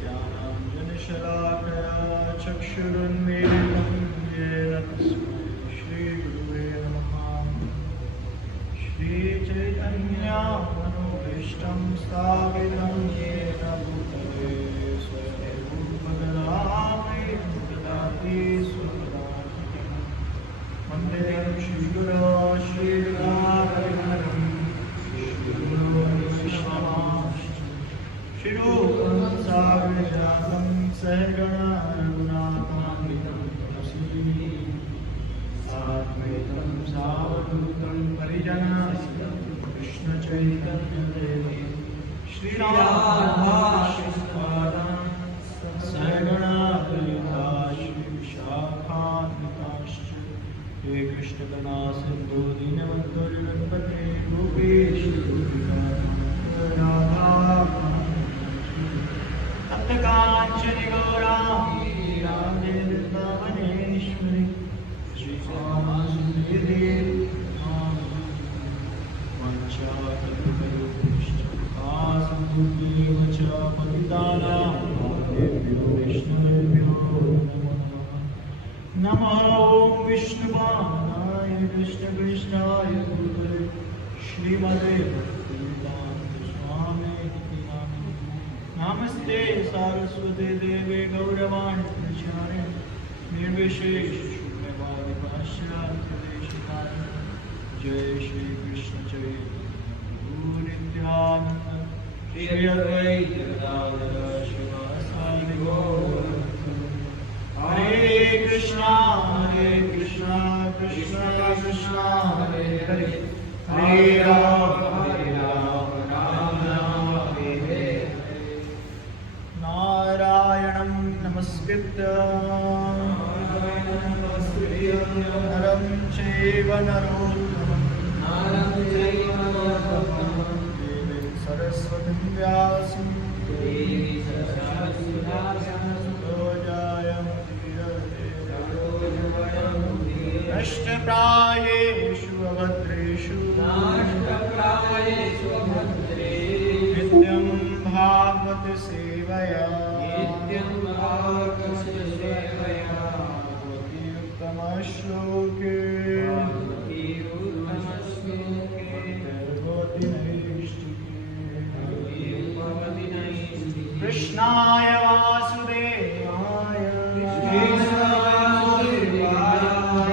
ज्ञानाञ्जनशलाकया चक्षुरुन्मीलितं येन तस्मै श्रीगुरुवे नमः। श्रीचैतन्यमनोभीष्टं स्थापितं येन भूतले स्वयंभूतददाति ददाति स्वपदान्तिकं। वन्देऽहं श्रीगुरो श्रीगुणाकरं श्रीगुरो वैष्णवांश्च श्रीरूपं साग्रजातं सहगणा रघुनाथान्वितं साद्वैतं सावधूतं परिजनासहितं कृष्णचैतन्यदेवं श्रीरामकृष्णपादान् सहगणा ललिता श्रीविशाखान्विताश्च हे कृष्णकरुणा सिन्धो दीनबन्धो जगत्पते गोपेश कांचन गौरांगी राधे वृंदावनेश्वरी श्रीकामासुंदरी वंचाकल्पतरुभ्यश्च कृपासिन्धुभ्येव च पतितानां पावनेभ्यो वैष्णवेभ्यो नमो नमः। ॐ विष्णुपादाय कृष्णकृष्णाय भूतले श्रीमते नमस्ते सारस्वते देवे गौरवाणी प्रचारे निर्विशेष शून्यवादी पाश्चात्यदेशकार्य। जय श्री कृष्ण चैतन्य नित्यानंद श्री अद्वैत गदाधर शिवासादि गौर। हरे कृष्णा कृष्णा कृष्णा हरे हरे हरे राम राम राम हरे। नारायणं नमस्कृत्य नरं चैव नरोत्तमं देवीं सरस्वतीं व्यासं नष्टप्रायेषु अभद्रेषु नित्यं भागवत सेवया श्लोके कृष्णाय वासुदेवाय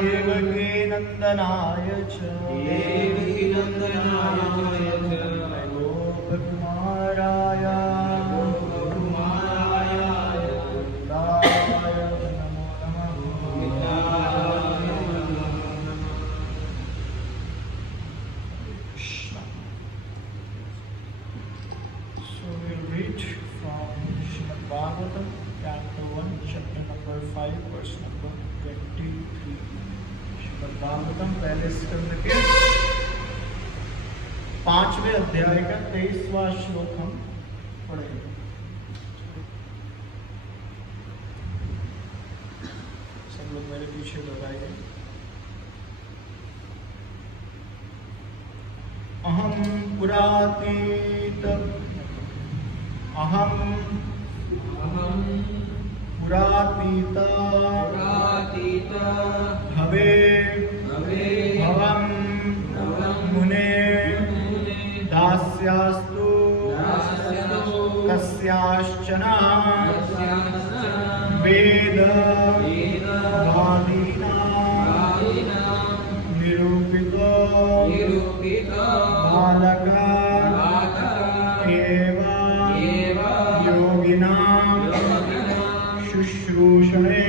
देवकी नंदनाय च गोपकुमाराय Bhagavatam, Canto 1, Chapter number 5, verse number 23. Shrimad Bhagavatam पहले स्कंद के 5वें अध्याय का 23वां श्लोक हम पढ़ेंगे। सब लोग मेरे पीछे दोहराइए। अहम पुरातीत अहम पुरातीता भवे भवं मुने दास्यास्तु कस्याश्चन वेद निरूपितो बालका योगिनां शुश्रूषणे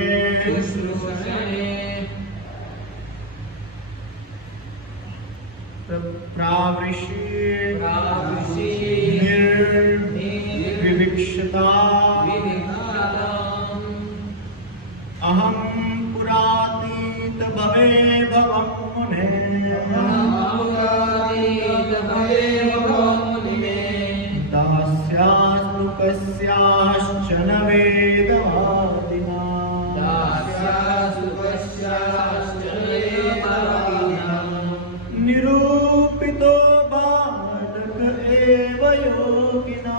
निर्विवक्षता अहं पुरातीत भवे भवं मुने दास्यास्तु कस्याश्चन वेदवादिना निरूपितो बालक एव योगिना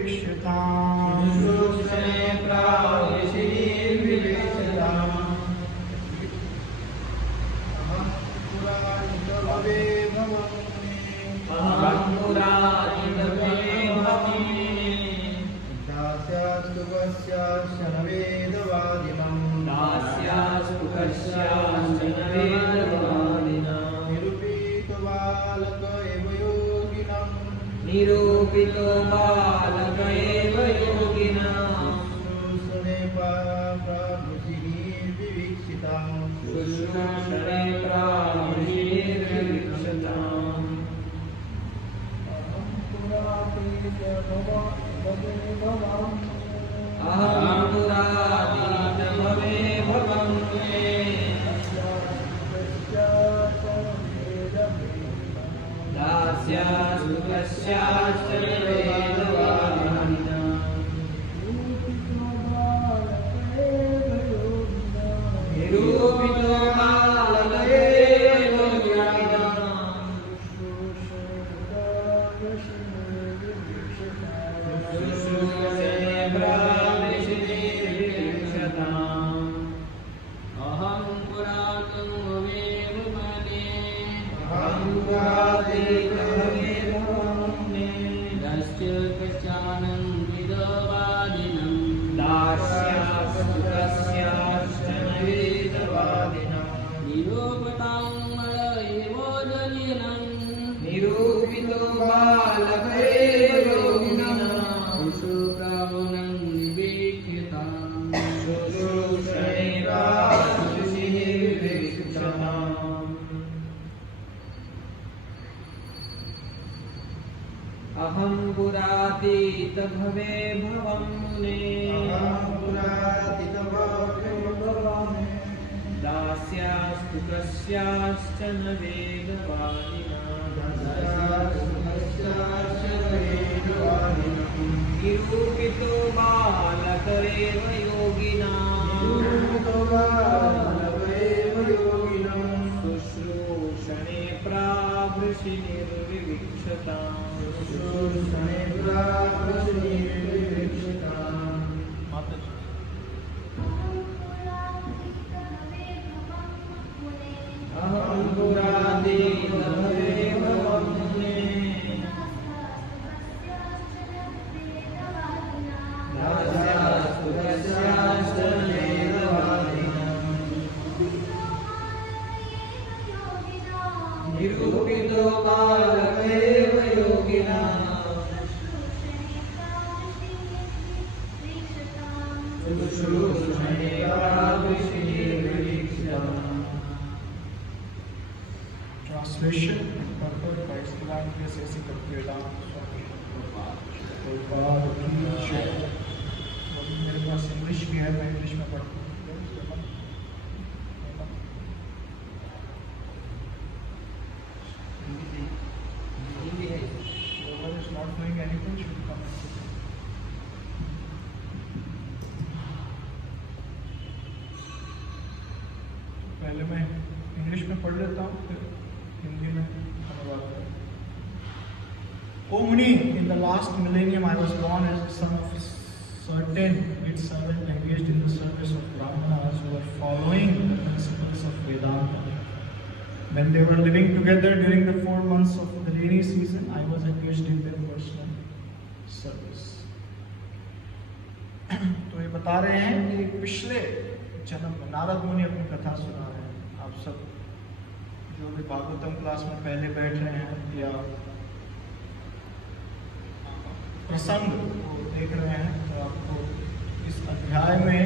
विविक्षताम् शुश्रूषणे प्रावृषिर्विवेक्षताम् अहं पुराणितवे भवामि दास्यास्तु कस्याश्चन वेदवादिनम् दास्यास्तु कस्याश्चन वेदवादिनम् निरूपितो बालक एव योगिनम् निरूपितो बालक एव योगिनाम् शुश्रूषणे प्रावृषिर्विविक्षताम् शुश्रूषणे प्रावृषिर्विविक्षताम् अहं पुरातीतमवे भवन्ये दास्यास्तु कस्याश्चन वेदवादिनम् निरूपितो बालक एव योगिनाम् शुश्रूषणे प्रावृषिर्विविक्षताम् अहं पुरातनमेव मन्ये अहं पुरातीतमवे भवामि दास्य कश्चानं विदवादिनं दास्यास्तु कस्याश्चन वेदवादिनं निरूपतां मल एव जनिनं निरूपितो बालक एव योगिनां शुश्रूषावनं निवेक्ष्यतां शुश्रूषणे प्रावृषिर्विविक्षताम् अहं पुरातीतभवे भवन्ये अहं पुरातीतमवे भवामि दास्यास्तु कस्याश्चन वेदवादिनाम् निरूपितो बालक एव योगिनाम् शुश्रूषणे प्रावृषिर्विविक्षताम् माताजी अहं पुरातीतमवे भवन्ये दास्यास्तु कस्याश्चन वेदवादिनाम् निरूपितो बालक एव योगिनाम् शुश्रूषणे प्रावृषिर्विविक्षताम् Translation and purport by Islamic Sesi Vedanta Swami Prabhupada की जय। मेरे पास इंग्लिश भी है, मैं इंग्लिश में पढ़ता हूँ। Whoever is not doing anything should come and sit. पहले मैं इंग्लिश में पढ़ लेता हूँ, फिर हिंदी में अनुवाद करूँ। O Muni, in the last millennium I was born as the son of certain great servant engaged in the service of Brahmanas who were following the principles of Vedanta. When they were living together during the 4 months of the rainy season, I was engaged in their personal service. तो ये बता रहे हैं कि पिछले जन्म में नारद मुनि अपनी कथा सुना रहे हैं। आप सब जो भी भागवतम क्लास में पहले बैठ रहे हैं या प्रसंग को देख रहे हैं, तो आपको इस अध्याय में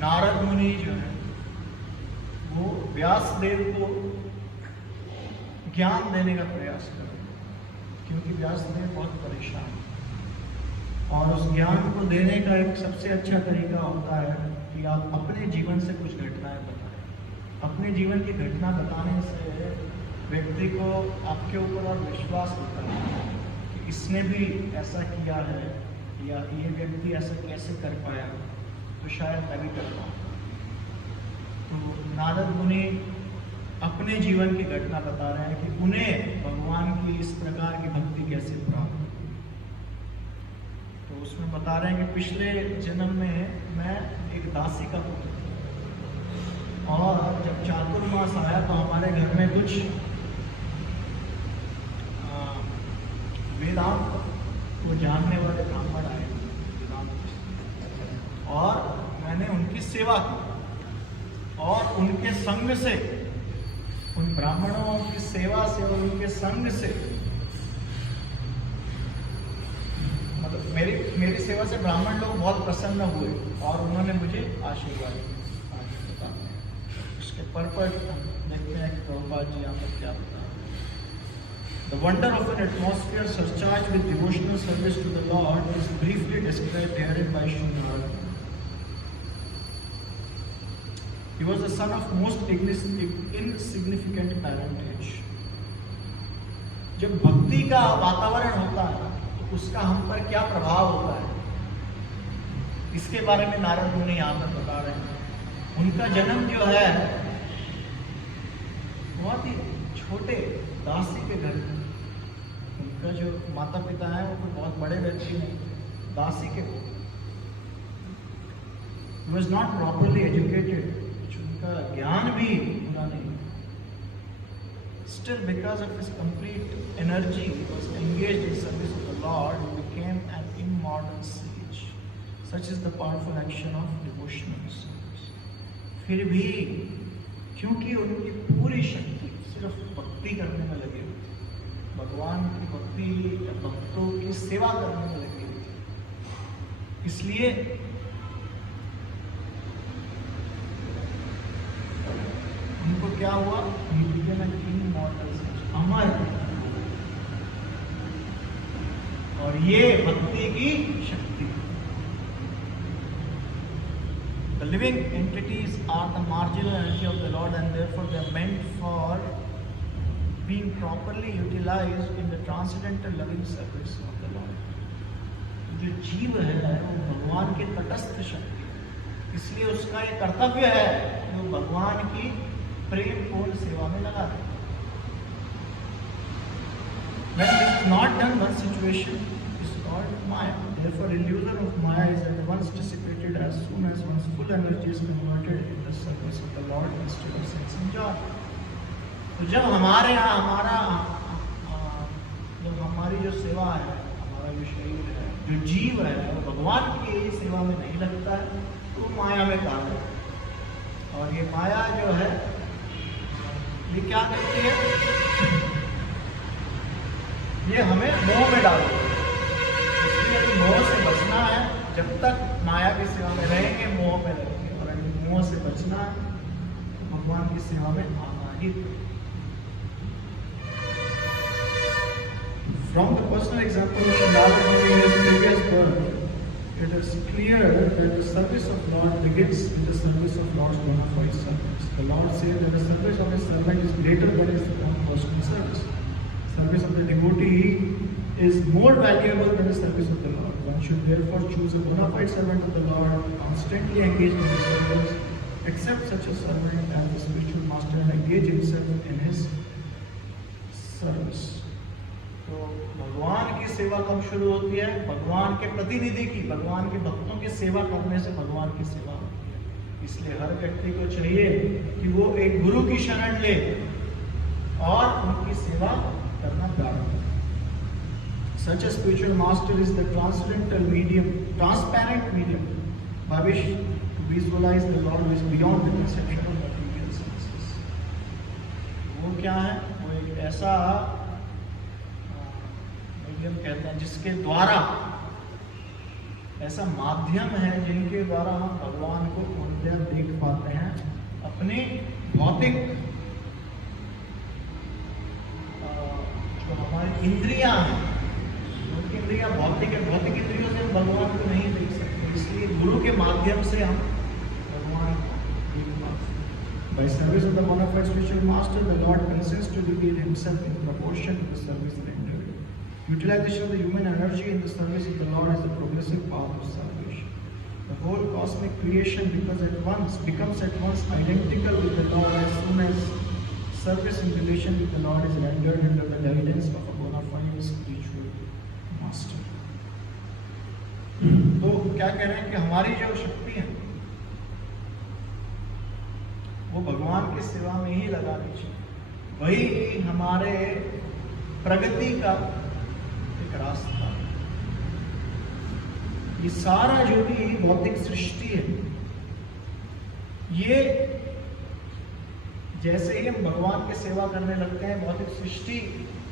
नारद मुनि जो है वो व्यास देव को ज्ञान देने का प्रयास कर रहे हैं, क्योंकि व्यास देव बहुत परेशान है। और उस ज्ञान को देने का एक सबसे अच्छा तरीका होता है कि आप अपने जीवन से कुछ घटनाएं बताएं। अपने जीवन की घटना बताने से व्यक्ति को आपके ऊपर और विश्वास होता है कि इसने भी ऐसा किया है या ये व्यक्ति ऐसा कैसे कर पाया, तो शायद मैं भी कर पाऊँ। तो नारद मुनि अपने जीवन की घटना बता रहे हैं कि उन्हें भगवान की इस प्रकार की भक्ति कैसे प्राप्त हुई। तो उसमें बता रहे हैं कि पिछले जन्म में मैं एक दासी का पुत्र था, और जब चातुर्मास आया तो हमारे घर में कुछ वेदांत को जानने वाले ब्राह्मण आए वेदांत, और मैंने उनकी सेवा की, और उनके संग से, उन ब्राह्मणों की सेवा से और उनके संग से, मतलब मेरी सेवा से ब्राह्मण लोग बहुत प्रसन्न हुए और उन्होंने मुझे आशीर्वाद दिया। उसके पर्पस देखते हैं कि प्रभुपाद जी यहाँ पर क्या बता। The wonder of an atmosphere surcharged with devotional service to the Lord is briefly described herein by Srinath. He was the son of most insignificant parentage. जब भक्ति का वातावरण होता है तो उसका हम पर क्या प्रभाव होता है, इसके बारे में नारद मुनि यहाँ पर बता रहे हैं। उनका जन्म जो है बहुत ही छोटे दासी के घर में, उनका जो माता पिता है वो कोई बहुत बड़े व्यक्ति नहीं, दासी के घर। He was not properly educated, उनका ज्ञान भी पूरा नहीं। Still, because of his complete energy, he was engaged in service of the Lord, he became an immortal sage. Such is the powerful action of devotional service. फिर भी क्योंकि उनकी पूरी शक्ति सिर्फ भक्ति करने में लगी हुई थी, भगवान की भक्ति या भक्तों की सेवा करने में लगी हुई थी, इसलिए उनको क्या हुआ, अमर। और ये भक्ति की शक्ति। The living entities are the marginal energy of the Lord, and therefore they are meant for being properly utilized in the transcendental loving service of the Lord. जो जीव है वो भगवान के तटस्थ शक्ति, इसलिए उसका ये कर्तव्य है कि वो भगवान की प्रेम पूर्ण सेवा में लगा दे। When it is not done, one situation is called Maya. Therefore, illusion of Maya is at once dissipated as soon as one's full energy is converted in the service of the Lord instead of sense and joy. तो जब हमारे यहाँ जब हमारी जो सेवा है, हमारा जो शरीर है, जो जीव है, वो भगवान की सेवा में नहीं लगता है, तो माया में काम है। और ये माया जो है ये क्या करती है, ये हमें मोह में डालती है। इसलिए यदि मोह से बचना है, जब तक माया की सेवा में रहेंगे मोह में रहेंगे, और यदि मोह से बचना है तो भगवान की सेवा में आना ही। From the personal example of Narad Muni in his previous birth, it is clear that the service of Lord begins with the service of Lord's bona fide servants. The Lord says that the service of his servant is greater than his own personal service. Service of the devotee is more valuable than the service of the Lord. One should therefore choose a bona fide servant of the Lord, constantly engaged in his service, accept such a servant as the spiritual master and engage himself in his service. तो भगवान की सेवा कब शुरू होती है, भगवान के प्रतिनिधि की, भगवान के भक्तों की सेवा करने से भगवान की सेवा होती है। इसलिए हर व्यक्ति को चाहिए कि वो एक गुरु की शरण ले और उनकी सेवा करना प्रारंभ करें। Such a spiritual master is the transcendental medium, transparent medium by which to visualize the Lord who is beyond the conception of material senses. वो क्या है, वो एक ऐसा मीडियम कहते हैं जिसके द्वारा, ऐसा माध्यम है जिनके द्वारा हम भगवान को पूर्णतः देख पाते हैं। अपने भौतिक जो हमारी इंद्रियां हैं, उनकी इंद्रियां भौतिक है, भौतिक इंद्रियों से हम भगवान को नहीं देख सकते, इसलिए गुरु के माध्यम से हम भगवान को देख पाते हैं। By service of the bona fide spiritual master, the Lord consents to reveal himself in proportion to the service rendered. Utilization of the human energy in the service of the Lord is the progressive path of salvation. The whole cosmic creation becomes at once identical with the Lord as soon as service in relation with the Lord is rendered under the guidance of a bona fide spiritual master. तो क्या कह रहे हैं कि हमारी जो शक्ति है वो भगवान की सेवा में ही लगानी चाहिए। वही हमारे प्रगति का एक रास्ता है। ये सारा जो भी भौतिक सृष्टि है, ये जैसे ही हम भगवान की सेवा करने लगते हैं, भौतिक सृष्टि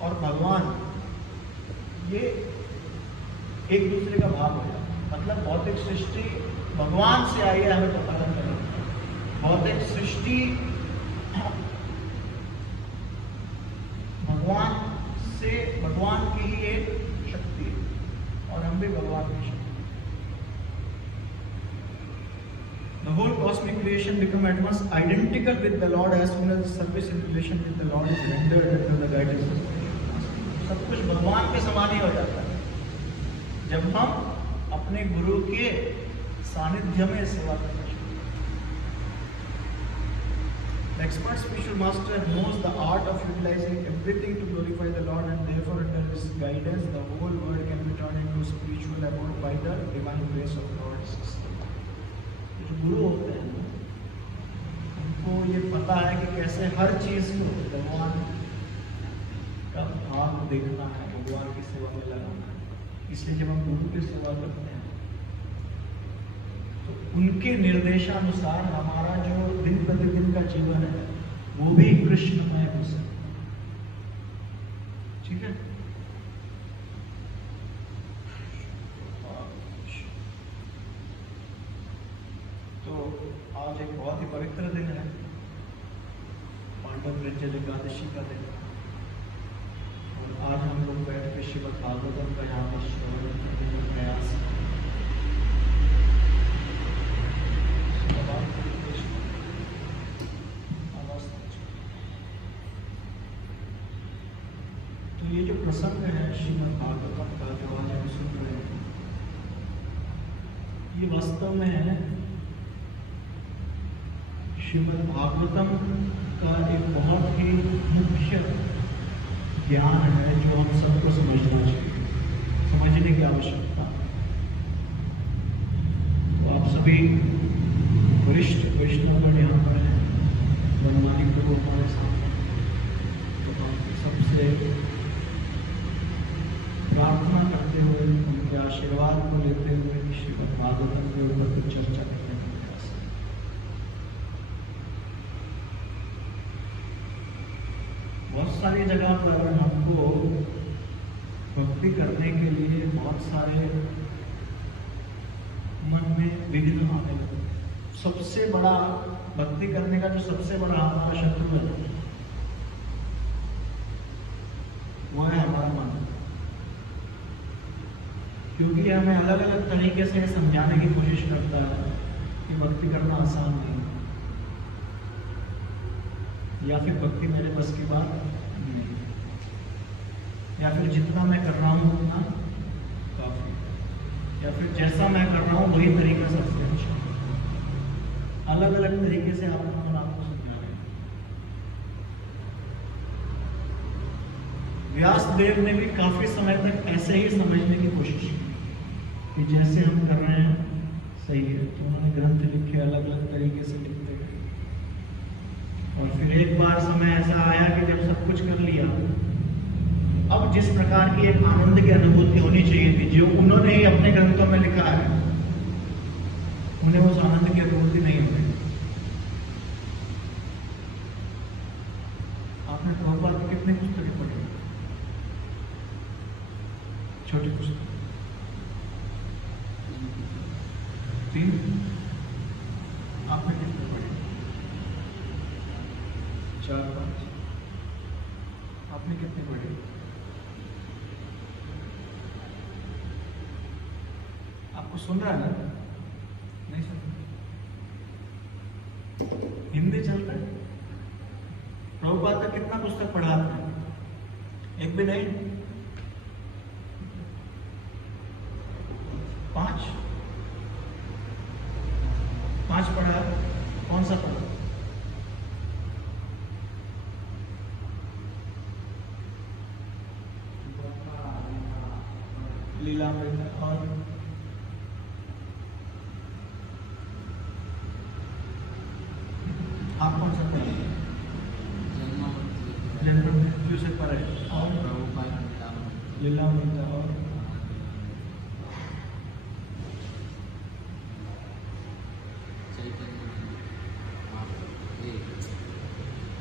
और भगवान ये एक दूसरे का भाग हो जाता है। मतलब भौतिक सृष्टि भगवान से आई है, हमें तो पता चलेगा। भौतिक सृष्टि भगवान से, भगवान की ही एक शक्ति है और हम भी भगवान की शक्ति। The whole cosmic creation become at once identical with the Lord as soon as the service in relation with the Lord is rendered under the guidance of the Lord. सब कुछ भगवान के समान ही हो जाता है जब हम अपने गुरु के सानिध्य में सेवा करते हैं। The expert spiritual master knows the art of utilizing everything to glorify the Lord, and therefore under his guidance the whole world can be turned into spiritual abode by the divine grace of Lord's system. जो गुरु होते हैं उनको ये पता है कि कैसे हर चीज को भगवान का भाग देखना है, भगवान की सेवा में लगाना है। इसलिए जब हम गुरु की सेवा करते हैं तो उनके निर्देशानुसार हमारा जो दिन प्रतिदिन का जीवन है वो भी कृष्णमय हो सकता है। ठीक है। तो आज एक बहुत ही पवित्र दिन है, पांडव वृज्जल एकादशी का दिन, और आज हम लोग बैठ के श्रीमद् भागवतम का यहाँ पर श्रवण करने का प्रयास करें। तो ये जो प्रसंग है श्रीमद् भागवतम का जो आज हम सुन रहे हैं, ये वास्तव में श्रीमद् भागवतम का एक बहुत ही मुख्य ज्ञान है जो हम सबको समझना चाहिए, समझने की आवश्यकता। तो आप सभी वरिष्ठ वैष्णवगण यहाँ पर हैं, वनमाली गुरु हमारे सामने, तो हम सबसे प्रार्थना करते हुए उनके आशीर्वाद को लेते हुए श्रीमद् भागवतम के ऊपर कुछ चर्चा करने का प्रयास करें। बहुत सारी जगह पर हमको भक्ति करने के लिए बहुत सारे मन में विघ्न आने लगे। सबसे बड़ा भक्ति करने का जो सबसे बड़ा हमारा शत्रु है वो है हमारा मन, क्योंकि हमें अलग अलग तरीके से समझाने की कोशिश करता है कि भक्ति करना आसान नहीं, या फिर भक्ति मेरे बस की बात नहीं, या फिर जितना मैं कर रहा हूँ उतना काफी, या फिर जैसा मैं कर रहा हूँ वही तरीका सबसे अच्छा। अलग अलग तरीके से आप अपना आपको समझा रहे हैं। व्यास देव ने भी काफी समय तक ऐसे ही समझने की कोशिश की कि जैसे हम कर रहे हैं सही है, तो उन्होंने ग्रंथ लिखे, अलग अलग तरीके से लिखते गए। और फिर एक बार समय ऐसा आया कि जब सब कुछ कर लिया, अब जिस प्रकार की एक आनंद की अनुभूति होनी चाहिए थी जो उन्होंने ही अपने ग्रंथों में लिखा है, उन्हें उस आनंद की अनुभूति नहीं हुई। आपने प्रभुपाद की कितनी पुस्तकें पढ़ी? छोटी पुस्तक 3। आपने कितने पढ़े? 4-5। आपने कितने पढ़े? आपको सुन रहा है ना? नहीं सुन रहा? हिंदी चल रहा है? प्रभुपाद का कितना पुस्तक पढ़ा आपने? एक भी नहीं? 5 पढ़ा? कौन सा पढ़ा? लीला और से परे और प्रभुपाद लीलामृत और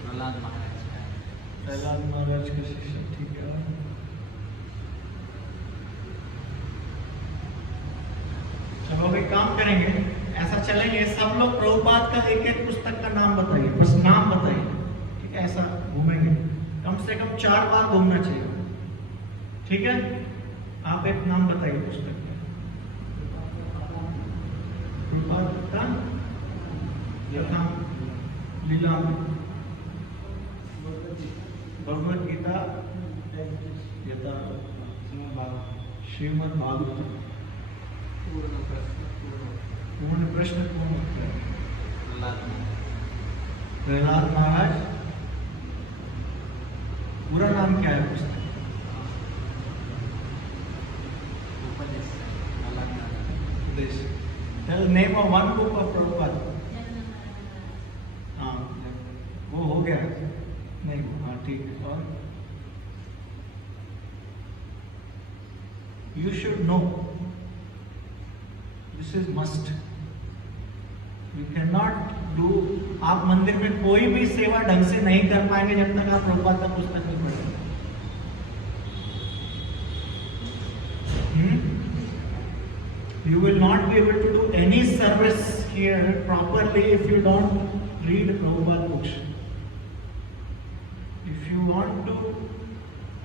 प्रहलाद महाराज का प्रहलाद महाराज के शिष्य, ठीक है। चलो अभी काम करेंगे, ऐसा चलेंगे, सब लोग प्रभुपाद का एक एक पुस्तक का नाम बताइए, बस नाम बताइए, ठीक है। ऐसा घूमेंगे, कम से कम 4 बार घूमना चाहिए, ठीक है। आप एक नाम बताइए पुस्तक का। प्रभुपाद का यथा लीलामृत, भगवद गीता यथा श्रीमद् भागवत, पूर्ण प्रश्न पूर्ण उत्तर, प्रहलाद महाराज। पूरा नाम क्या है पुस्तक? उपदेश। Tell name of one book of Prabhupada. हाँ, वो हो गया नहीं? हाँ ठीक है। और you should know, this is must. You cannot do, आप मंदिर में कोई भी सेवा ढंग से नहीं कर पाएंगे जब तक आप प्रभुपाद का पुस्तक नहीं पढ़ेंगे। You will not be able to do any service here properly if you don't read Prabhupada books. If you want to,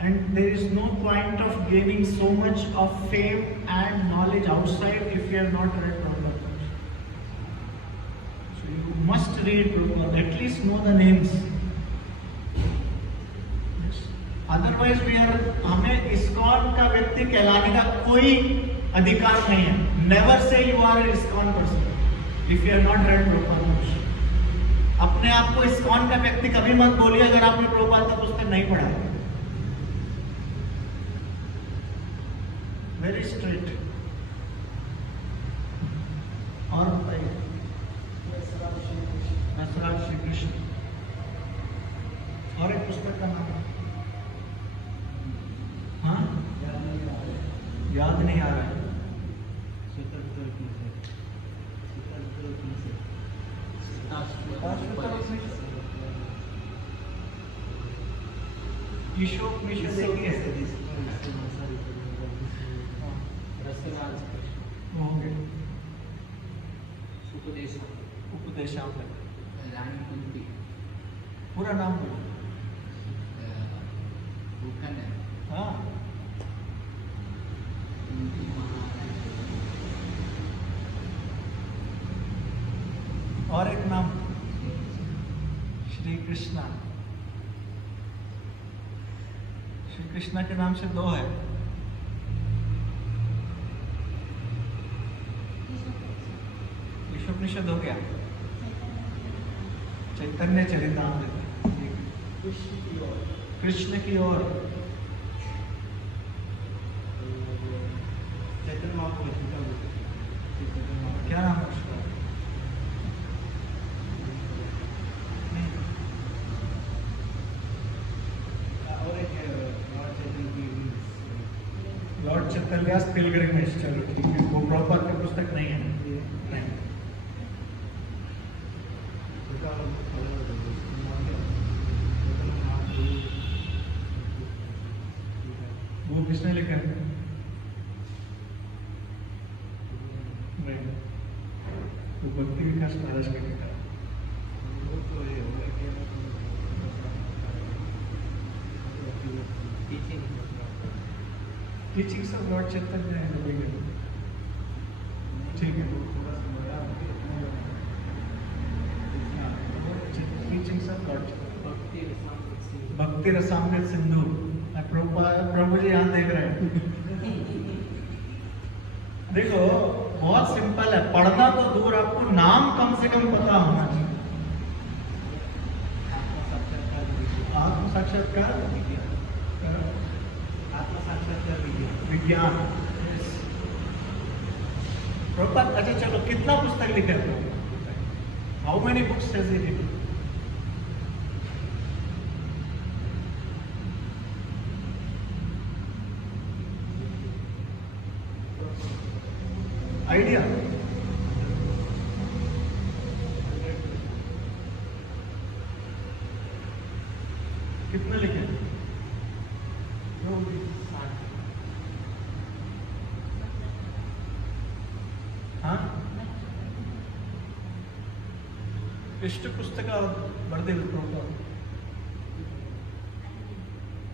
and there is no point of gaining so much of fame and knowledge outside if you have not read Prabhupada books. So you must read Prabhupada, at least know the names. Otherwise we are, हमें ISKCON का व्यक्ति कहलाने का कोई अधिकार नहीं है। Never say you are an ISKCON person if you have not read Prabhupada books. अपने आप को ISKCON का व्यक्ति कभी मत बोलिए अगर आपने प्रभुपाद का पुस्तक नहीं पढ़ा है। Very straight. और बताइए। रसराज श्री कृष्ण। और एक पुस्तक का नाम? हाँ, याद नहीं आ रहा है। ईशोपनिषद देखिए, वो हो गए। उपदेशामृत। रानी कुंती, पूरा नाम बोलो। हाँ, और एक नाम श्री कृष्णा। श्री कृष्णा के नाम से 2 है। ईशोपनिषद हो गया। चैतन्य चरितामृत, कृष्ण की ओर। क्या नाम है उसका? Lord Chaitanya's pilgrimage. चलो ठीक है, वो प्रभुपाद की पुस्तक नहीं है। नहीं। वो किसने लिखा है? नहीं, वो भक्ति विकास महाराज का लिखा है। टीचिंग्स ऑफ लॉर्ड चैतन्य है। ठीक है, टीचिंग्स ऑफ लॉर्ड भक्ति रसामृत सिंधु। प्रभु जी यहाँ देख रहे हैं। देखो बहुत सिंपल है, पढ़ना तो दूर, आपको नाम कम से कम पता होना चाहिए। आत्म साक्षात्कार विज्ञान। प्रभुपाद, अच्छा चलो, कितना पुस्तक लिखे हो? How many books has he written? Idea? कितने लिखे? हाँ, ಎಷ್ಟು ಪುಸ್ತಕ ಬರೆದಿದ್ರು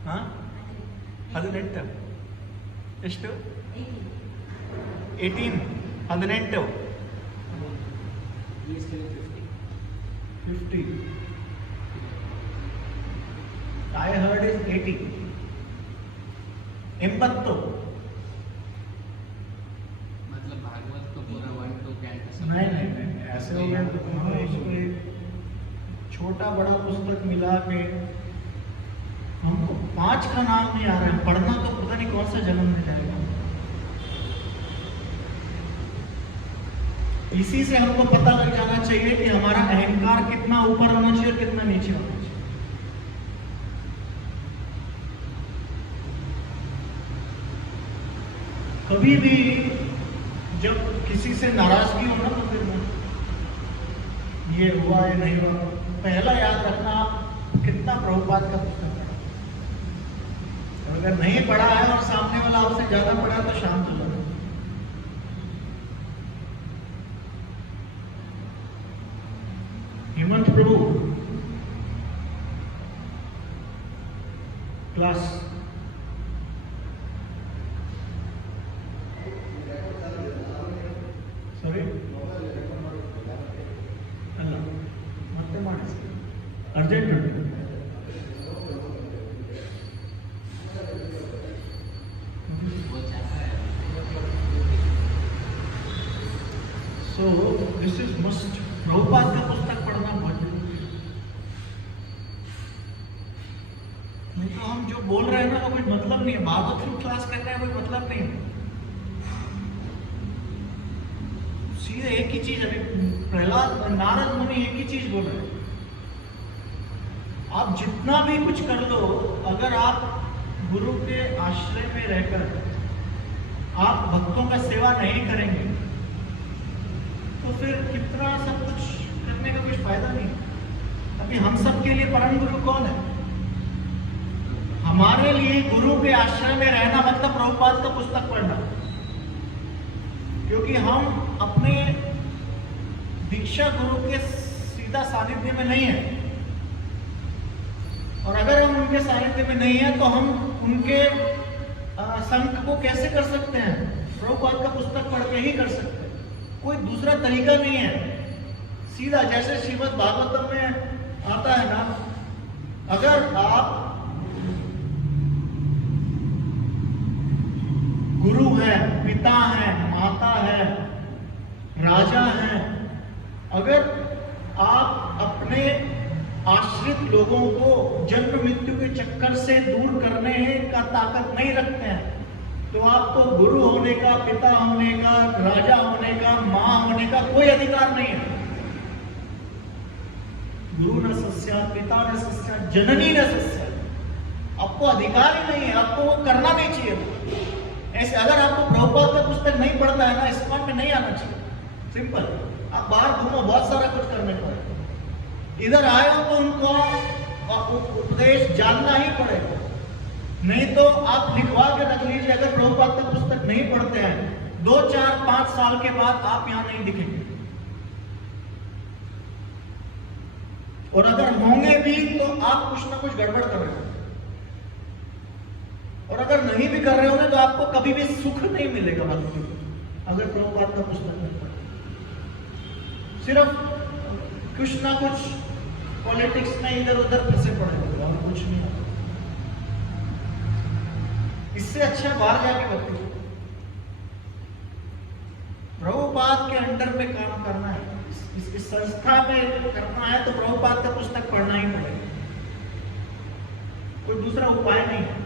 ಹಾ 18 ಎಷ್ಟು 18 18 He is still 50. 50 I heard is 80 80 मतलब भागवत तो पूरा 1 to 10 का सब नहीं ऐसे हो गया तो हाँ, इसको एक छोटा बड़ा पुस्तक मिला के हमको 5 का नाम नहीं आ रहा है, पढ़ना तो पता नहीं कौन सा जन्म में जाएगा। इसी से हमको पता लग जाना चाहिए कि हमारा अहंकार कितना ऊपर होना चाहिए और कितना नीचे होना चाहिए। कभी भी जब किसी से नाराजगी हो ना तो फिर ये हुआ या नहीं हुआ, पहला याद रखना आप कितना प्रभुपाद का पुस्तक पढ़ा। अगर नहीं पढ़ा है और सामने वाला आपसे ज्यादा पढ़ा तो शांत हो जाओ। हेमंत प्रभु क्लास ಸರಿ ಅಲ್ಲ ಮತ್ತೆ ಮಾಡಿಸಿ ಅರ್ಜೆಂಟ್ ಉಂಟು वो चाहता है so this is must. Prabhupada का पुस्तक पढ़ना बहुत जरूरी है, नहीं तो हम जो बोल रहे हैं ना वो कोई मतलब नहीं है। भागवत क्लास कर रहे हैं कोई मतलब नहीं है। सीधे एक ही चीज, अभी प्रहलाद नारद मुनि एक ही चीज बोल रहे हैं, आप जितना भी कुछ कर लो, अगर आप गुरु के आश्रय में रहकर आप भक्तों का सेवा नहीं करेंगे तो फिर कितना सब कुछ करने का कुछ फायदा नहीं। अभी हम सब के लिए परम गुरु कौन है? हमारे लिए गुरु के आश्रय में रहना मतलब प्रभुपाद का पुस्तक पढ़ना, क्योंकि हम अपने दीक्षा गुरु के सीधा सानिध्य में नहीं है। और अगर हम उनके सानिध्य में नहीं है तो हम उनके संग को कैसे कर सकते हैं? प्रभुपाद का पुस्तक पढ़ के ही कर सकते हैं, कोई दूसरा तरीका नहीं है। सीधा जैसे श्रीमद् भागवतम में आता है ना, अगर आप गुरु है, पिता है, माता है, राजा है, अगर आप अपने आश्रित लोगों को जन्म मृत्यु के चक्कर से दूर करने का ताकत नहीं रखते हैं तो आपको गुरु होने का, पिता होने का, राजा होने का, मां होने का कोई अधिकार नहीं है। गुरु न सस्या, पिता न सस्या, जननी न सस्या, आपको अधिकार ही नहीं है, आपको वो करना नहीं चाहिए। ऐसे अगर आपको प्रभुपाद का पुस्तक नहीं पढ़ना है ना, इस्कॉन में नहीं आना चाहिए। सिंपल, आप बाहर घूमो, बहुत सारा कुछ करने को है। इधर आए हो तो उनको उपदेश जानना ही पड़ेगा, नहीं तो आप लिखवा के रख लीजिए। अगर प्रभुपाद का पुस्तक नहीं पढ़ते हैं 2, 4, 5 साल के बाद आप यहां नहीं दिखेंगे, और अगर होंगे भी तो आप कुछ ना कुछ गड़बड़ कर रहे हो। और अगर नहीं भी कर रहे होंगे तो आपको कभी भी सुख नहीं मिलेगा भक्ति में, अगर प्रभुपाद का पुस्तक नहीं पढ़े। सिर्फ कुछ ना कुछ पॉलिटिक्स में इधर उधर फंसे पड़े होते, और कुछ नहीं आता। इससे अच्छा बाहर जाके भक्ति करो। प्रभुपाद के अंडर में काम करना है, इस संस्था में करना है तो प्रभुपाद का पुस्तक पढ़ना ही पड़ेगा, कोई दूसरा उपाय नहीं है।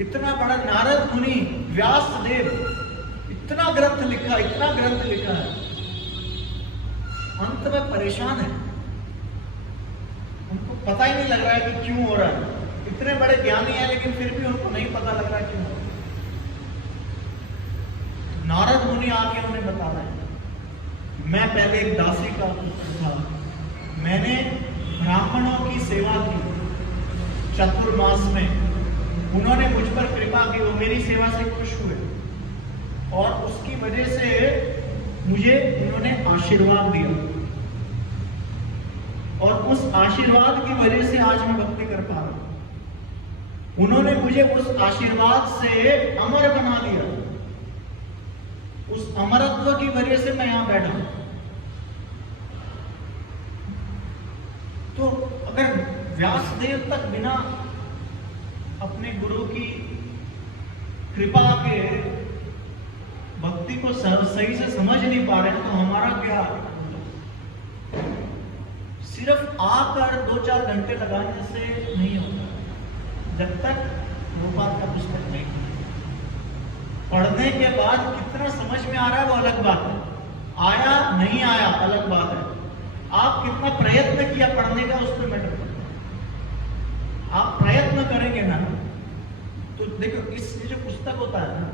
इतना बड़ा नारद मुनि, व्यास देव इतना ग्रंथ लिखा, इतना ग्रंथ लिखा है, अंत में परेशान है। उनको पता ही नहीं लग रहा है कि क्यों हो रहा है। इतने बड़े ज्ञानी हैं लेकिन फिर भी उनको नहीं पता लग रहा है क्यों हो रहा है। मुनि आके उन्हें बता रहे हैं। मैं पहले एक दासी का पुत्र था, मैंने ब्राह्मणों की सेवा की चतुर्मास में, उन्होंने मुझ पर कृपा की, वो मेरी सेवा से खुश हुए और उसकी वजह से मुझे उन्होंने आशीर्वाद दिया और उस आशीर्वाद की वजह से आज मैं भक्ति कर पा रहा हूं। उन्होंने मुझे उस आशीर्वाद से अमर बना दिया, उस अमरत्व की वजह से मैं यहां बैठा हूं। तो अगर व्यासदेव तक बिना अपने गुरु की कृपा के भक्ति को सही से समझ नहीं पा रहे हैं, तो हमारा क्या? सिर्फ आकर 2-4 घंटे लगाने से नहीं होता, जब तक रूपात का पुस्तक नहीं पढ़ने के बाद कितना समझ में आ रहा है वो अलग बात है, आया नहीं आया अलग बात है। आप कितना प्रयत्न किया पढ़ने का, उस पर मैटर करता है। आप प्रयत्न करेंगे ना, तो देखो इस जो पुस्तक होता है ना,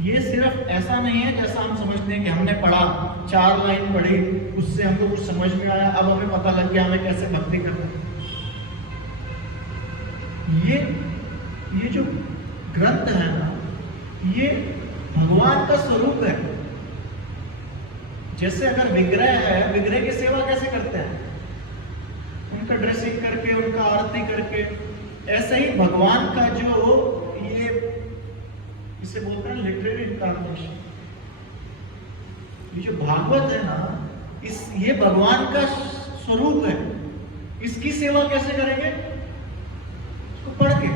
ये सिर्फ ऐसा नहीं है जैसा हम समझते हैं कि हमने पढ़ा, 4 लाइन पढ़ी, उससे हमको कुछ समझ में आया, अब हमें पता लग गया हमें कैसे भक्ति करना है। ये जो ग्रंथ है ना, ये भगवान का स्वरूप है। जैसे अगर विग्रह है, विग्रह की सेवा कैसे करते हैं? उनका ड्रेसिंग करके, उनका आरती करके। ऐसे ही भगवान का जो ये इसे बोलते हैं लिटरेरी इनकार्नेशन, ये जो भागवत है ना, ये भगवान का स्वरूप है। इसकी सेवा कैसे करेंगे? इसको पढ़ के,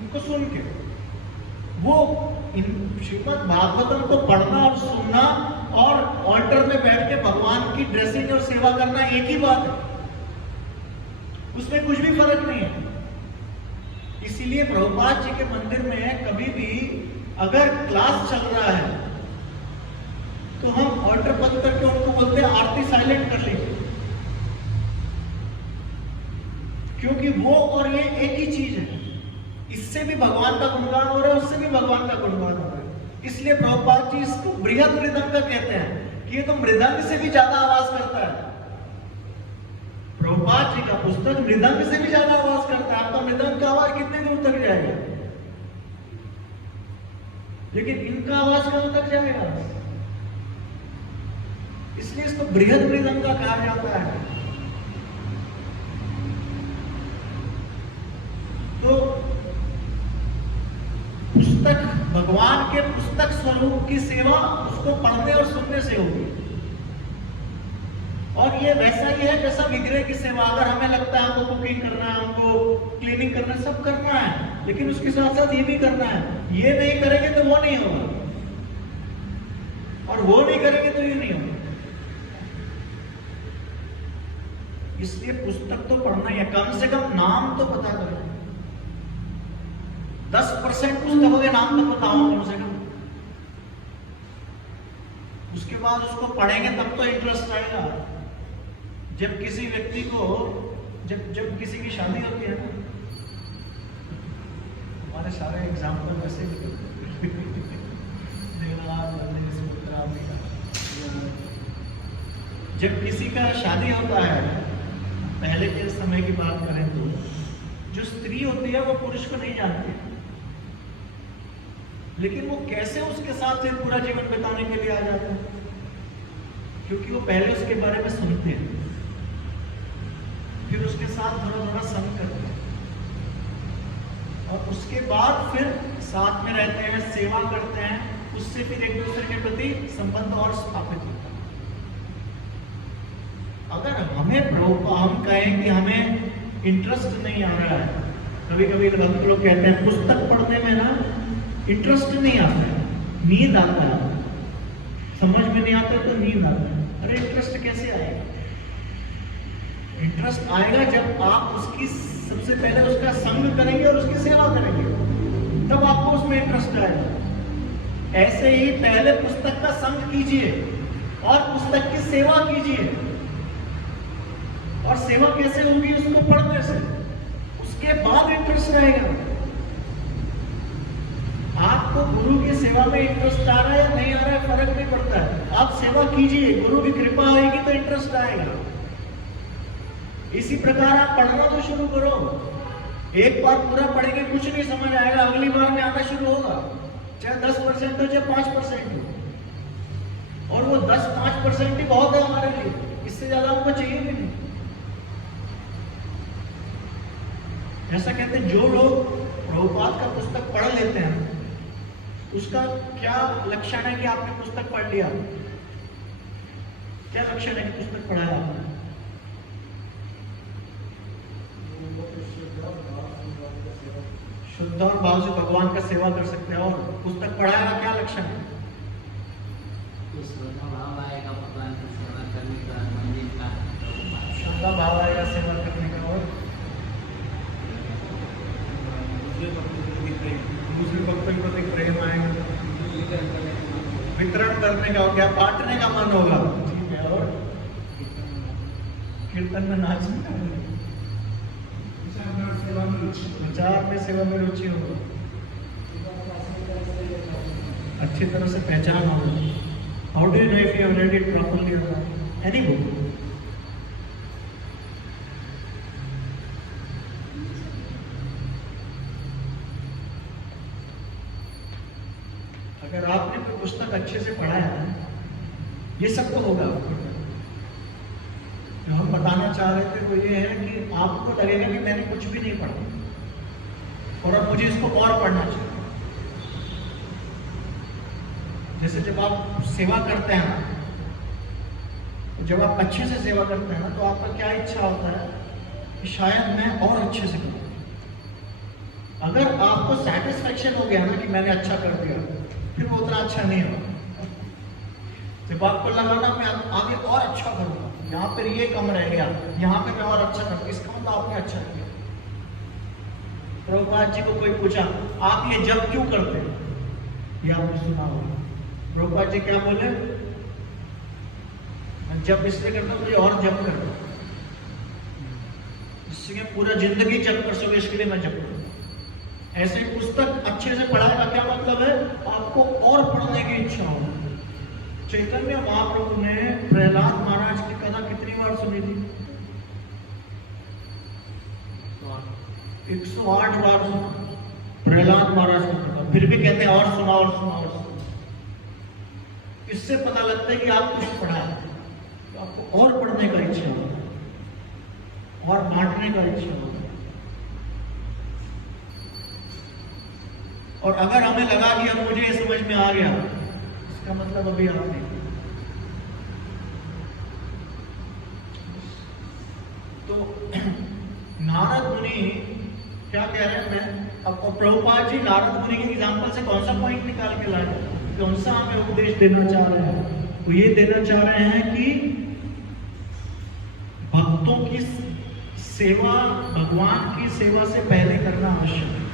उनको सुन के। वो श्रीमद् भागवतम को पढ़ना और सुनना और ऑल्टर में बैठ के भगवान की ड्रेसिंग और सेवा करना एक ही बात है, उसमें कुछ भी फर्क नहीं है। इसीलिए प्रभुपाद जी के मंदिर में कभी भी अगर क्लास चल रहा है तो हम ऑल्टर बंद करके उनको बोलते हैं आरती साइलेंट कर लीजिए, क्योंकि वो और ये एक ही चीज है। इससे भी भगवान का गुणगान हो रहा है, उससे भी भगवान का गुणगान हो रहा है। इसलिए प्रभुपाद जी इसको बृहद मृदंग कहते हैं कि ये तो मृदंग से भी ज्यादा आवाज करता है। प्रभुपाद जी का पुस्तक मृदंग से भी ज्यादा आवाज करता है। आपका मृदंग का आवाज कितने दूर तक जाएगा, लेकिन इनका आवाज कहां तक जाएगा? इसलिए इसको बृहद मृदंग कहा जाता है। तो पुस्तक, भगवान के पुस्तक स्वरूप की सेवा उसको पढ़ने और सुनने से होगी। और ये वैसा ही है जैसा विग्रह की सेवा। अगर हमें लगता है हमको कुकिंग करना है, हमको क्लीनिंग करना है, सब करना है, लेकिन उसके साथ साथ ये भी करना है। ये नहीं करेंगे तो वो नहीं होगा, और वो नहीं करेंगे तो ये नहीं होगा। इसलिए पुस्तक तो पढ़ना है, कम से कम नाम तो पता करो। 10% पुस्तकों के नाम तो पता हो कम से कम। उसके बाद उसको पढ़ेंगे तब तो इंटरेस्ट आएगा। जब किसी व्यक्ति को जब किसी की शादी होती है ना, हमारे सारे एग्जाम्पल वैसे ही जब किसी का शादी होता है, पहले के समय की बात करें तो जो स्त्री होती है वो पुरुष को नहीं जानती, लेकिन वो कैसे उसके साथ फिर पूरा जीवन बिताने के लिए आ जाता है, क्योंकि वो पहले उसके बारे में सुनते हैं, फिर उसके साथ थोड़ा थोड़ा संग करते हैं, और उसके बाद फिर साथ में रहते हैं, सेवा करते हैं, उससे फिर एक दूसरे के प्रति संबंध और स्थापित होता है। अगर हम कहें कि हमें इंटरेस्ट नहीं आ रहा है, कभी कभी लोग कहते हैं पुस्तक पढ़ने में ना इंटरेस्ट नहीं आता है, नींद आता है, समझ में नहीं आता तो नींद आता है। अरे इंटरेस्ट कैसे आएगा? इंटरेस्ट आएगा जब आप उसकी सबसे पहले उसका संग करेंगे और उसकी सेवा करेंगे, तब आपको उसमें इंटरेस्ट आएगा। ऐसे ही पहले पुस्तक का संग कीजिए और पुस्तक की सेवा कीजिए, और सेवा कैसे होगी? उसको पढ़ने से, उसके बाद इंटरेस्ट आएगा। आपको गुरु की सेवा सेवा में इंटरेस्ट आ रहा है या नहीं आ रहा है फर्क नहीं पड़ता है, आप सेवा कीजिए, गुरु की कृपा आएगी तो इंटरेस्ट आएगा। इसी प्रकार आप पढ़ना तो शुरू करो, एक बार पूरा पढ़ेंगे कुछ नहीं समझ आएगा, अगली बार में आना शुरू होगा, चाहे 10% हो चाहे 5% हो, और वो 10-5% ही बहुत है हमारे लिए, इससे ज्यादा हमको चाहिए भी नहीं। ऐसा कहते हैं जो लोग प्रभुपाद का पुस्तक पढ़ लेते हैं उसका क्या लक्षण है कि आपने पुस्तक पढ़ लिया, क्या लक्षण है कि पुस्तक पढ़ाया आपने? शुद्ध और भाव से भगवान का सेवा कर सकते हैं, और पुस्तक पढ़ाया क्या लक्षण है? तो श्रद्धा भाव आएगा भगवान की सेवा करने का, मंदिर का, श्रद्धा भाव आएगा सेवा करने का, और दूसरे भक्तों के प्रति प्रेम आएगा, वितरण करने का हो गया, बांटने का मन होगा, ठीक है, और कीर्तन में नाचने, विचार में सेवा में रुचि होगा, अच्छी तरह से पहचान होगा। How do you know if you have read it properly और नॉट? एनी बुक, अगर आपने कोई पुस्तक अच्छे से पढ़ा है, ये सब तो होगा। जो हम बताना चाह रहे थे वो ये है कि आपको लगेगा कि मैंने कुछ भी नहीं पढ़ा और अब मुझे इसको और पढ़ना चाहिए। जैसे जब आप सेवा करते हैं ना, तो जब आप अच्छे से सेवा करते हैं ना, तो आपका क्या इच्छा होता है कि शायद मैं और अच्छे से करूं। अगर आपको सेटिस्फेक्शन हो गया ना कि मैंने अच्छा कर दिया, फिर वो उतना अच्छा नहीं होगा। जब आपको लगा ना मैं आगे और अच्छा करूंगा, यहाँ पर ये कम रह गया, यहाँ पे मैं और अच्छा करूँ, इसका मतलब आपने अच्छा किया। प्रभुपाद जी को कोई पूछा आप ये जप क्यों करते हैं, ये आपने सुना होगा। प्रभुपाद जी क्या बोले, मैं जप इसलिए करता हूँ मुझे और जप करता हूँ, जिससे पूरा जिंदगी जप कर सके, इसके लिए मैं जप करूँ। ऐसे पुस्तक अच्छे से पढ़ाने का क्या मतलब है, आपको और पढ़ने की इच्छा हो। चैतन्य महाप्रभु ने प्रहलाद महाराज की कथा कितनी बार सुनी थी? 108 बार सुना प्रहलाद महाराज की कथा, फिर भी कहते हैं और सुना और सुना और सुना। इससे पता लगता है कि आप कुछ पढ़ा है, तो आपको और पढ़ने का इच्छा हो और बांटने का इच्छा हो। और अगर हमें लगा कि अब मुझे ये समझ में आ गया, इसका मतलब अभी आप नहीं। तो नारद मुनि क्या कह रहे हैं, मैं अब प्रभुपाद जी नारद मुनि के एग्जाम्पल से कौन सा पॉइंट निकाल के लाए, कौन सा हमें उपदेश देना चाह रहे हैं? वो ये देना चाह रहे हैं कि भक्तों की सेवा भगवान की सेवा से पहले करना आवश्यक है।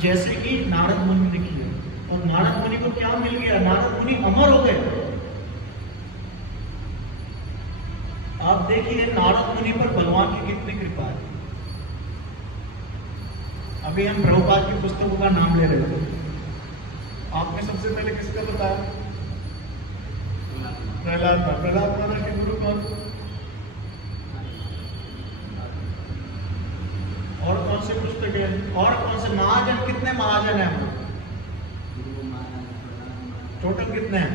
जैसे कि नारद मुनि ने किया, और नारद मुनि को क्या मिल गया, नारद मुनि अमर हो गए। आप देखिए नारद मुनि पर भगवान की कितनी कृपा है। अभी हम प्रभुपाद की पुस्तकों का नाम ले रहे थे, आपने सबसे पहले किसका बताया? प्रहलाद। प्रहलाद महाराज के गुरु कौन? और कौन से पुस्तक है, और कौन से महाजन, कितने महाजन हैं? टोटल कितने हैं?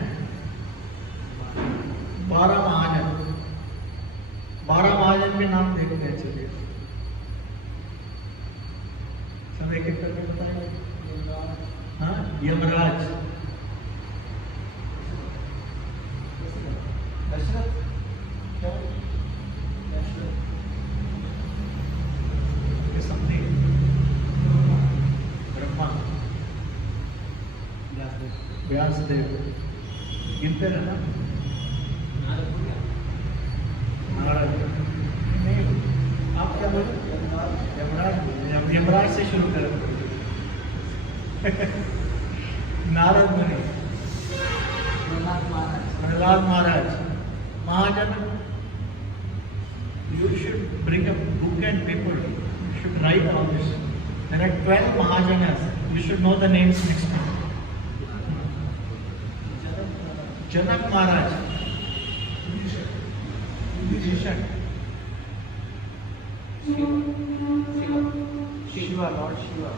12 महाजन। 12 महाजन के नाम देखते हैं, चलिए सब एक एक करके बताएंगे। हाँ, यमराज, दशरथ, क्या ब्रह्मा, व्यासदेव, गिनते हैं ना? नारद नहीं, आप क्या बोले? यमराज। यमराज से शुरू करें। नारद मुनि, प्रहलाद महाराज, महाजन। You should bring a book and paper. You should write all this. There are 12 Mahajanas. You should know the names next time. Janak Maharaj, Vibhishan, Shiva, Lord Shiva,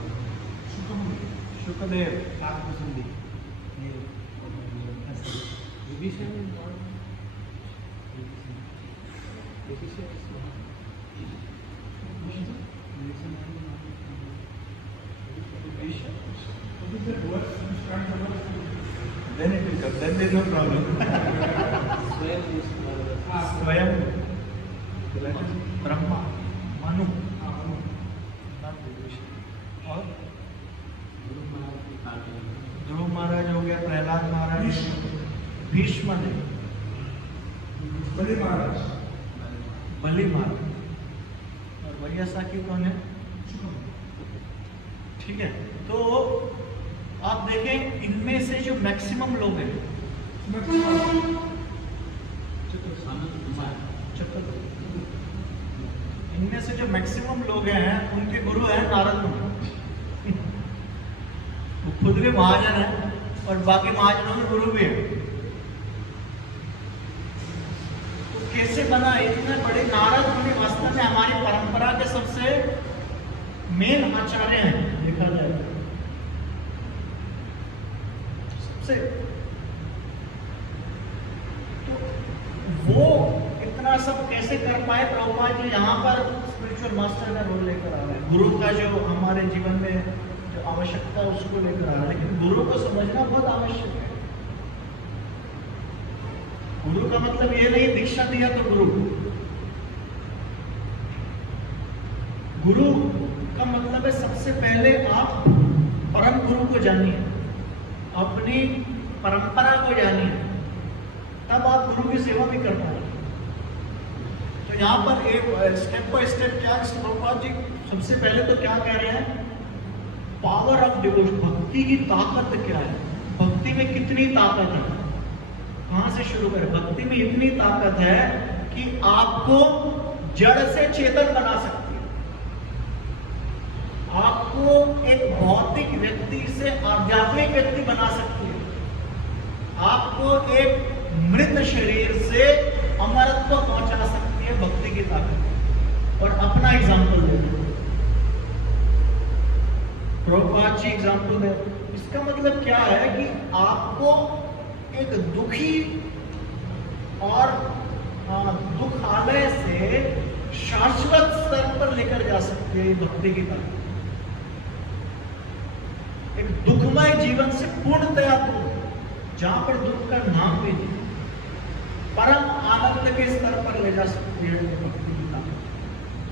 Shukadev, Kakasandi. Then it will come. Then there is no problem. Swayam, Brahma, Manu, not Vibhishan. और ध्रुव महाराज हो गया, प्रहलाद महाराज, भीष्म देव, बलि महाराज, और वैयासाखी कौन है? ठीक है, तो आप देखें इनमें से जो मैक्सिमम लोग हैं, इनमें से जो मैक्सिमम लोग हैं उनके गुरु हैं नारद मुनि। वो खुद भी महाजन है और बाकी महाजनों में गुरु भी है। तो कैसे बना इतने बड़े नारद मुनि? वास्तव में हमारी परंपरा के सबसे मेन आचार्य हैं देखा जाए सबसे। तो वो इतना सब कैसे कर पाए? प्रभुपाद जी यहाँ पर स्पिरिचुअल मास्टर का रोल लेकर आ रहे हैं, गुरु का जो हमारे जीवन में जो आवश्यकता है उसको लेकर आ रहा है। लेकिन गुरु को समझना बहुत आवश्यक है। गुरु का मतलब ये नहीं दीक्षा दिया तो गुरु। गुरु का मतलब है सबसे पहले आप परम गुरु को जानिए, अपनी परंपरा को जानिए, तब आप गुरु की सेवा भी कर पाएंगे। तो यहाँ पर एक स्टेप बाय स्टेप क्या प्रभुपाद जी सबसे पहले तो क्या कह रहे हैं? पावर ऑफ डिवोशन, भक्ति की ताकत क्या है, भक्ति में कितनी ताकत है। कहां से शुरू करें? भक्ति में इतनी ताकत है कि आपको जड़ से चेतन बना सकती है, आपको एक भौतिक व्यक्ति से आध्यात्मिक व्यक्ति बना सकती है, आपको एक मृत शरीर से अमरत्व पहुंचा सकती है भक्ति की ताकत। और अपना एग्जाम्पल दे, प्रभुपाद जी एग्जाम्पल दे। इसका मतलब क्या है कि आपको एक दुखी और दुखालय से शाश्वत स्तर पर लेकर जा सकती है भक्ति की ताकत। एक दुखमय जीवन से पूर्णतया दूर, जहां पर दुख का नाम भी नहीं, परम आनंद के स्तर पर ले जा सकती है भक्ति की ताकत।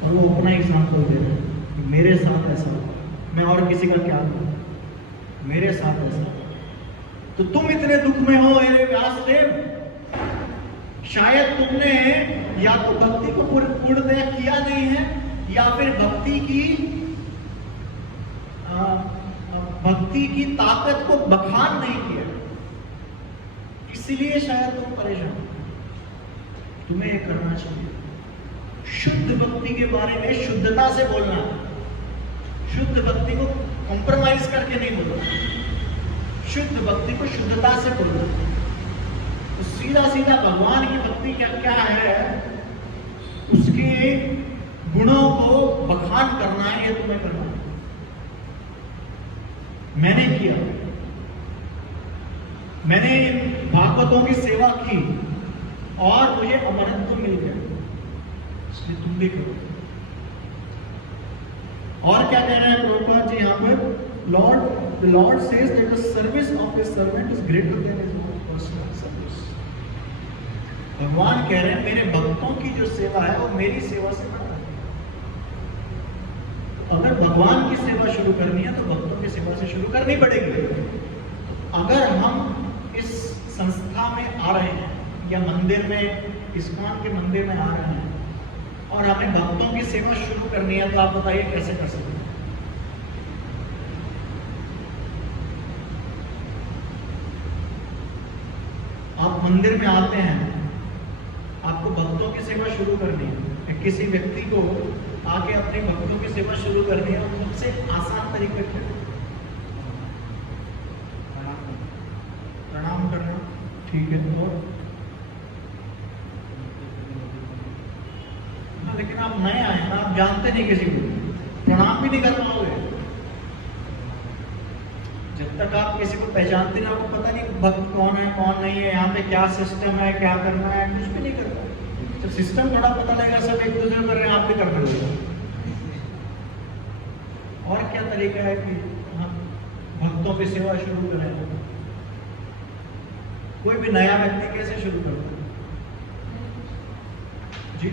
और वो अपना एग्जाम्पल दे रहे हैं, मेरे साथ ऐसा हुआ, मैं और किसी का क्या करूं, मेरे साथ ऐसा। तो तुम इतने दुख में हो हे व्यासदेव, शायद तुमने या तो भक्ति को पूर्णतया किया नहीं है, या फिर भक्ति की ताकत को बखान नहीं किया, इसलिए शायद तुम परेशान हो। तुम्हें ये करना चाहिए, शुद्ध भक्ति के बारे में शुद्धता से बोलना, शुद्ध भक्ति को कॉम्प्रोमाइज करके नहीं बोलना, शुद्ध भक्ति को शुद्धता से बोलना। तो सीधा सीधा भगवान की भक्ति क्या क्या है, उसके गुणों को बखान करना है, ये तुम्हें करना है। मैंने किया, मैंने भागवतों की सेवा की और मुझे अमरत्व मिल गया, इसलिए तुम भी करो। और क्या कह रहे हैं प्रभुपाद जी यहाँ पर? Lord says that the service of his servant is greater than his own personal service. भगवान कह रहे हैं मेरे भक्तों की जो सेवा है वो मेरी सेवा से बड़ा है। अगर भगवान की सेवा शुरू करनी है तो भक्तों की सेवा से शुरू करनी पड़ेगी। अगर हम इस संस्था में आ रहे हैं या मंदिर में, इस्कॉन के मंदिर में आ रहे हैं और हमें भक्तों की सेवा शुरू करनी है, तो आप बताइए कैसे कर सकते हैं? आप मंदिर में आते हैं, आपको भक्तों की सेवा शुरू करनी है, किसी व्यक्ति को आके अपने भक्तों की सेवा शुरू कर दिया, सबसे आसान तरीका क्या है? प्रणाम करना, ठीक है। और हाँ, लेकिन आप नए आए ना, आप जानते नहीं किसी को, प्रणाम भी नहीं कर पाओगे। जब तक आप किसी को पहचानते ना, आपको पता नहीं भक्त कौन है कौन नहीं है, यहाँ पे क्या सिस्टम है, क्या करना है, कुछ भी नहीं करता। जब सिस्टम थोड़ा पता लगेगा, सब एक दूसरे कर रहे हैं, आप भी कर रहे हो। और क्या तरीका है कि हम भक्तों की सेवा शुरू करें? कोई भी नया व्यक्ति कैसे शुरू करता है जी?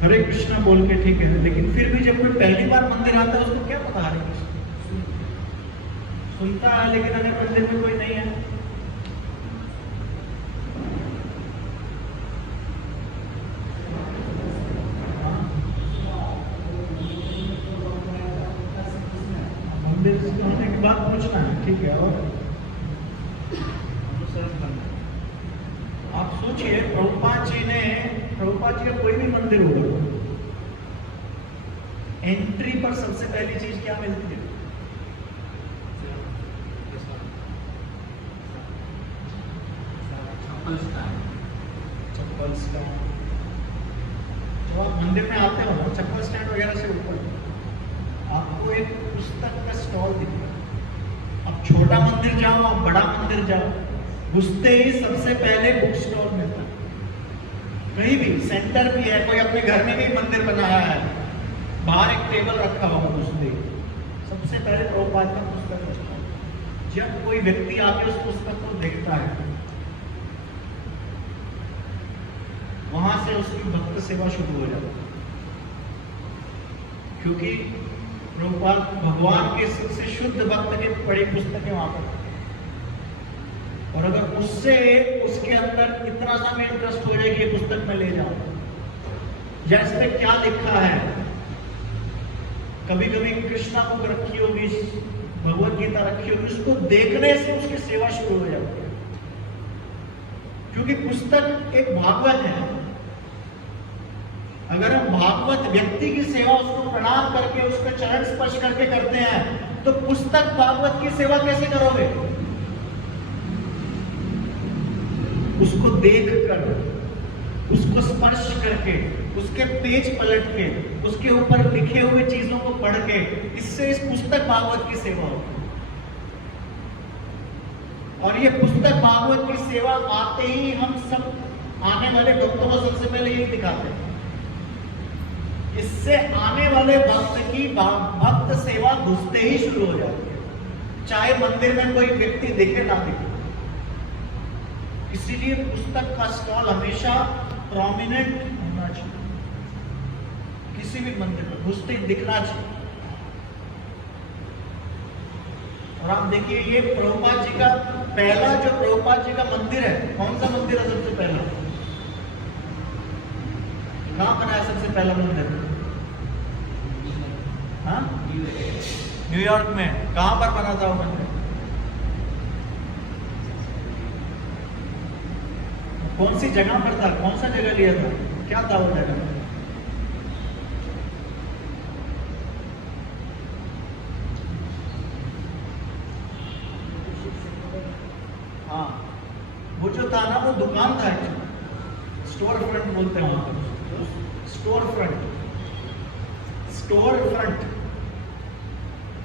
हरे कृष्णा बोल के ठीक है, लेकिन फिर भी जब कोई पहली बार मंदिर आता है, उसको क्या पता हरे कृष्ण सुनता है, लेकिन अगर मंदिर में कोई नहीं है। मंदिर से होने की बात पूछना है, ठीक है। और आप सोचिए, प्रभुपाद जी का कोई भी मंदिर होगा, एंट्री पर सबसे पहली चीज क्या मिलती है? चप्पल स्टैंड। जब आप मंदिर में आते हो ना, चप्पल स्टैंड वगैरह से ऊपर आपको एक पुस्तक का स्टॉल दिखता है। अब छोटा मंदिर जाओ, आप बड़ा मंदिर जाओ, घुसते ही सबसे पहले बुक स्टॉल मिलता है। कहीं भी सेंटर भी है, कोई अपने घर में भी मंदिर बनाया है, बाहर एक टेबल रखा हुआ, घुसते सबसे पहले प्रभुपाद का पुस्तक रखता है। जब कोई व्यक्ति आके उस पुस्तक को देखता है, वहां से उसकी भक्त सेवा शुरू हो जाती है। क्योंकि प्रभुपाद भगवान के सबसे शुद्ध भक्त की पढ़ी पुस्तकें वहां पर, और अगर उससे उसके अंदर इतना सा में इंटरेस्ट हो जाए कि ये पुस्तक में ले जाओ, या इस पे क्या लिखा है, कभी कभी कृष्णा बुक रखी होगी, भगवत गीता रखी होगी, उसको देखने से उसकी सेवा शुरू हो जाती है। क्योंकि पुस्तक एक भागवत है। अगर हम भागवत व्यक्ति की सेवा उसको प्रणाम करके, उसका चरण स्पर्श करके करते हैं, तो पुस्तक भागवत की सेवा कैसे करोगे? उसको देख कर, उसको स्पर्श करके, उसके पेज पलट के, उसके ऊपर लिखे हुए चीजों को पढ़ के, इससे इस पुस्तक भागवत की सेवा होगी। और ये पुस्तक भागवत की सेवा आते ही हम सब आने वाले भक्तों को सबसे पहले यही दिखाते हैं। इससे आने वाले भक्त की भक्त सेवा घुसते ही शुरू हो जाती है, चाहे मंदिर में कोई व्यक्ति दिखे ना दिखे। इसीलिए पुस्तक का स्टॉल हमेशा प्रोमिनेंट होना चाहिए, किसी भी मंदिर में घुसते ही दिखना चाहिए। और आप देखिए, ये प्रभुपाद जी का पहला, जो प्रभुपाद जी का मंदिर है, कौन सा मंदिर है सबसे पहला? कहां बना है सबसे पहला मंदिर? हाँ, न्यूयॉर्क में। कहां पर बना था वो मंदिर? कौन सी जगह पर था? कौन सा जगह लिया था? क्या था वो जगह? हाँ, वो जो था ना, वो दुकान था, स्टोर फ्रंट बोलते हैं वहां पर। स्टोर फ्रंट, स्टोर फ्रंट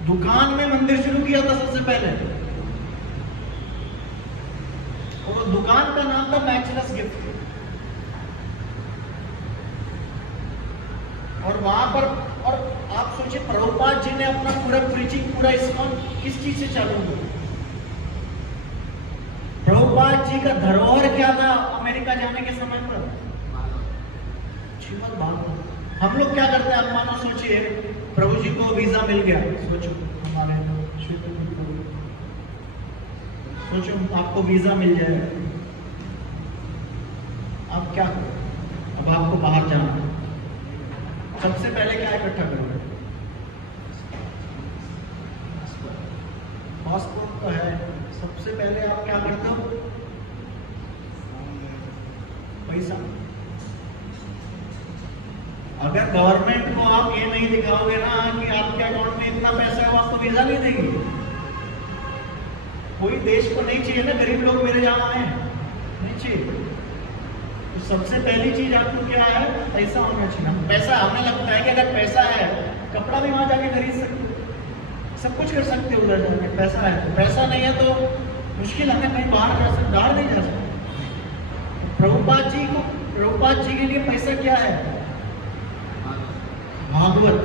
दुकान में मंदिर शुरू किया था सबसे पहले, और दुकान का नाम था मैचलेस गिफ्ट। और वहां पर, और आप सोचिए, प्रभुपाद जी ने अपना पूरा प्रीचिंग, पूरा इस्कॉन किस चीज से चालू किया? प्रभुपाद जी का धरोहर क्या था अमेरिका जाने के समय पर? श्रीमद् भागवत। हम लोग क्या करते हैं? आप मानो सोचिए, प्रभु जी को वीजा मिल गया, सोचो हमारे सोचो आपको वीजा मिल जाए, आप क्या करो? अब आपको बाहर जाना है, सबसे पहले क्या इकट्ठा करोगे? पासपोर्ट तो है, सबसे पहले आप क्या करते हो? पैसा। अगर गवर्नमेंट को आप ये नहीं दिखाओगे ना कि आपके अकाउंट में इतना पैसा है, वो आपको वीजा नहीं देगी। कोई देश को नहीं चाहिए ना गरीब लोग मेरे यहाँ आए, नहीं चाहिए। तो सबसे पहली चीज आपको क्या है, पैसा होना चाहिए। पैसा, हमें लगता है कि अगर पैसा है कपड़ा भी वहां जाके खरीद सकते हो, सब कुछ कर सकते हो उधर जाके, पैसा है। तो पैसा नहीं है तो मुश्किल, हमें कहीं बाहर जा सकते, बाहर नहीं जा सकते। प्रभुपाद जी के लिए पैसा क्या है? भागवत।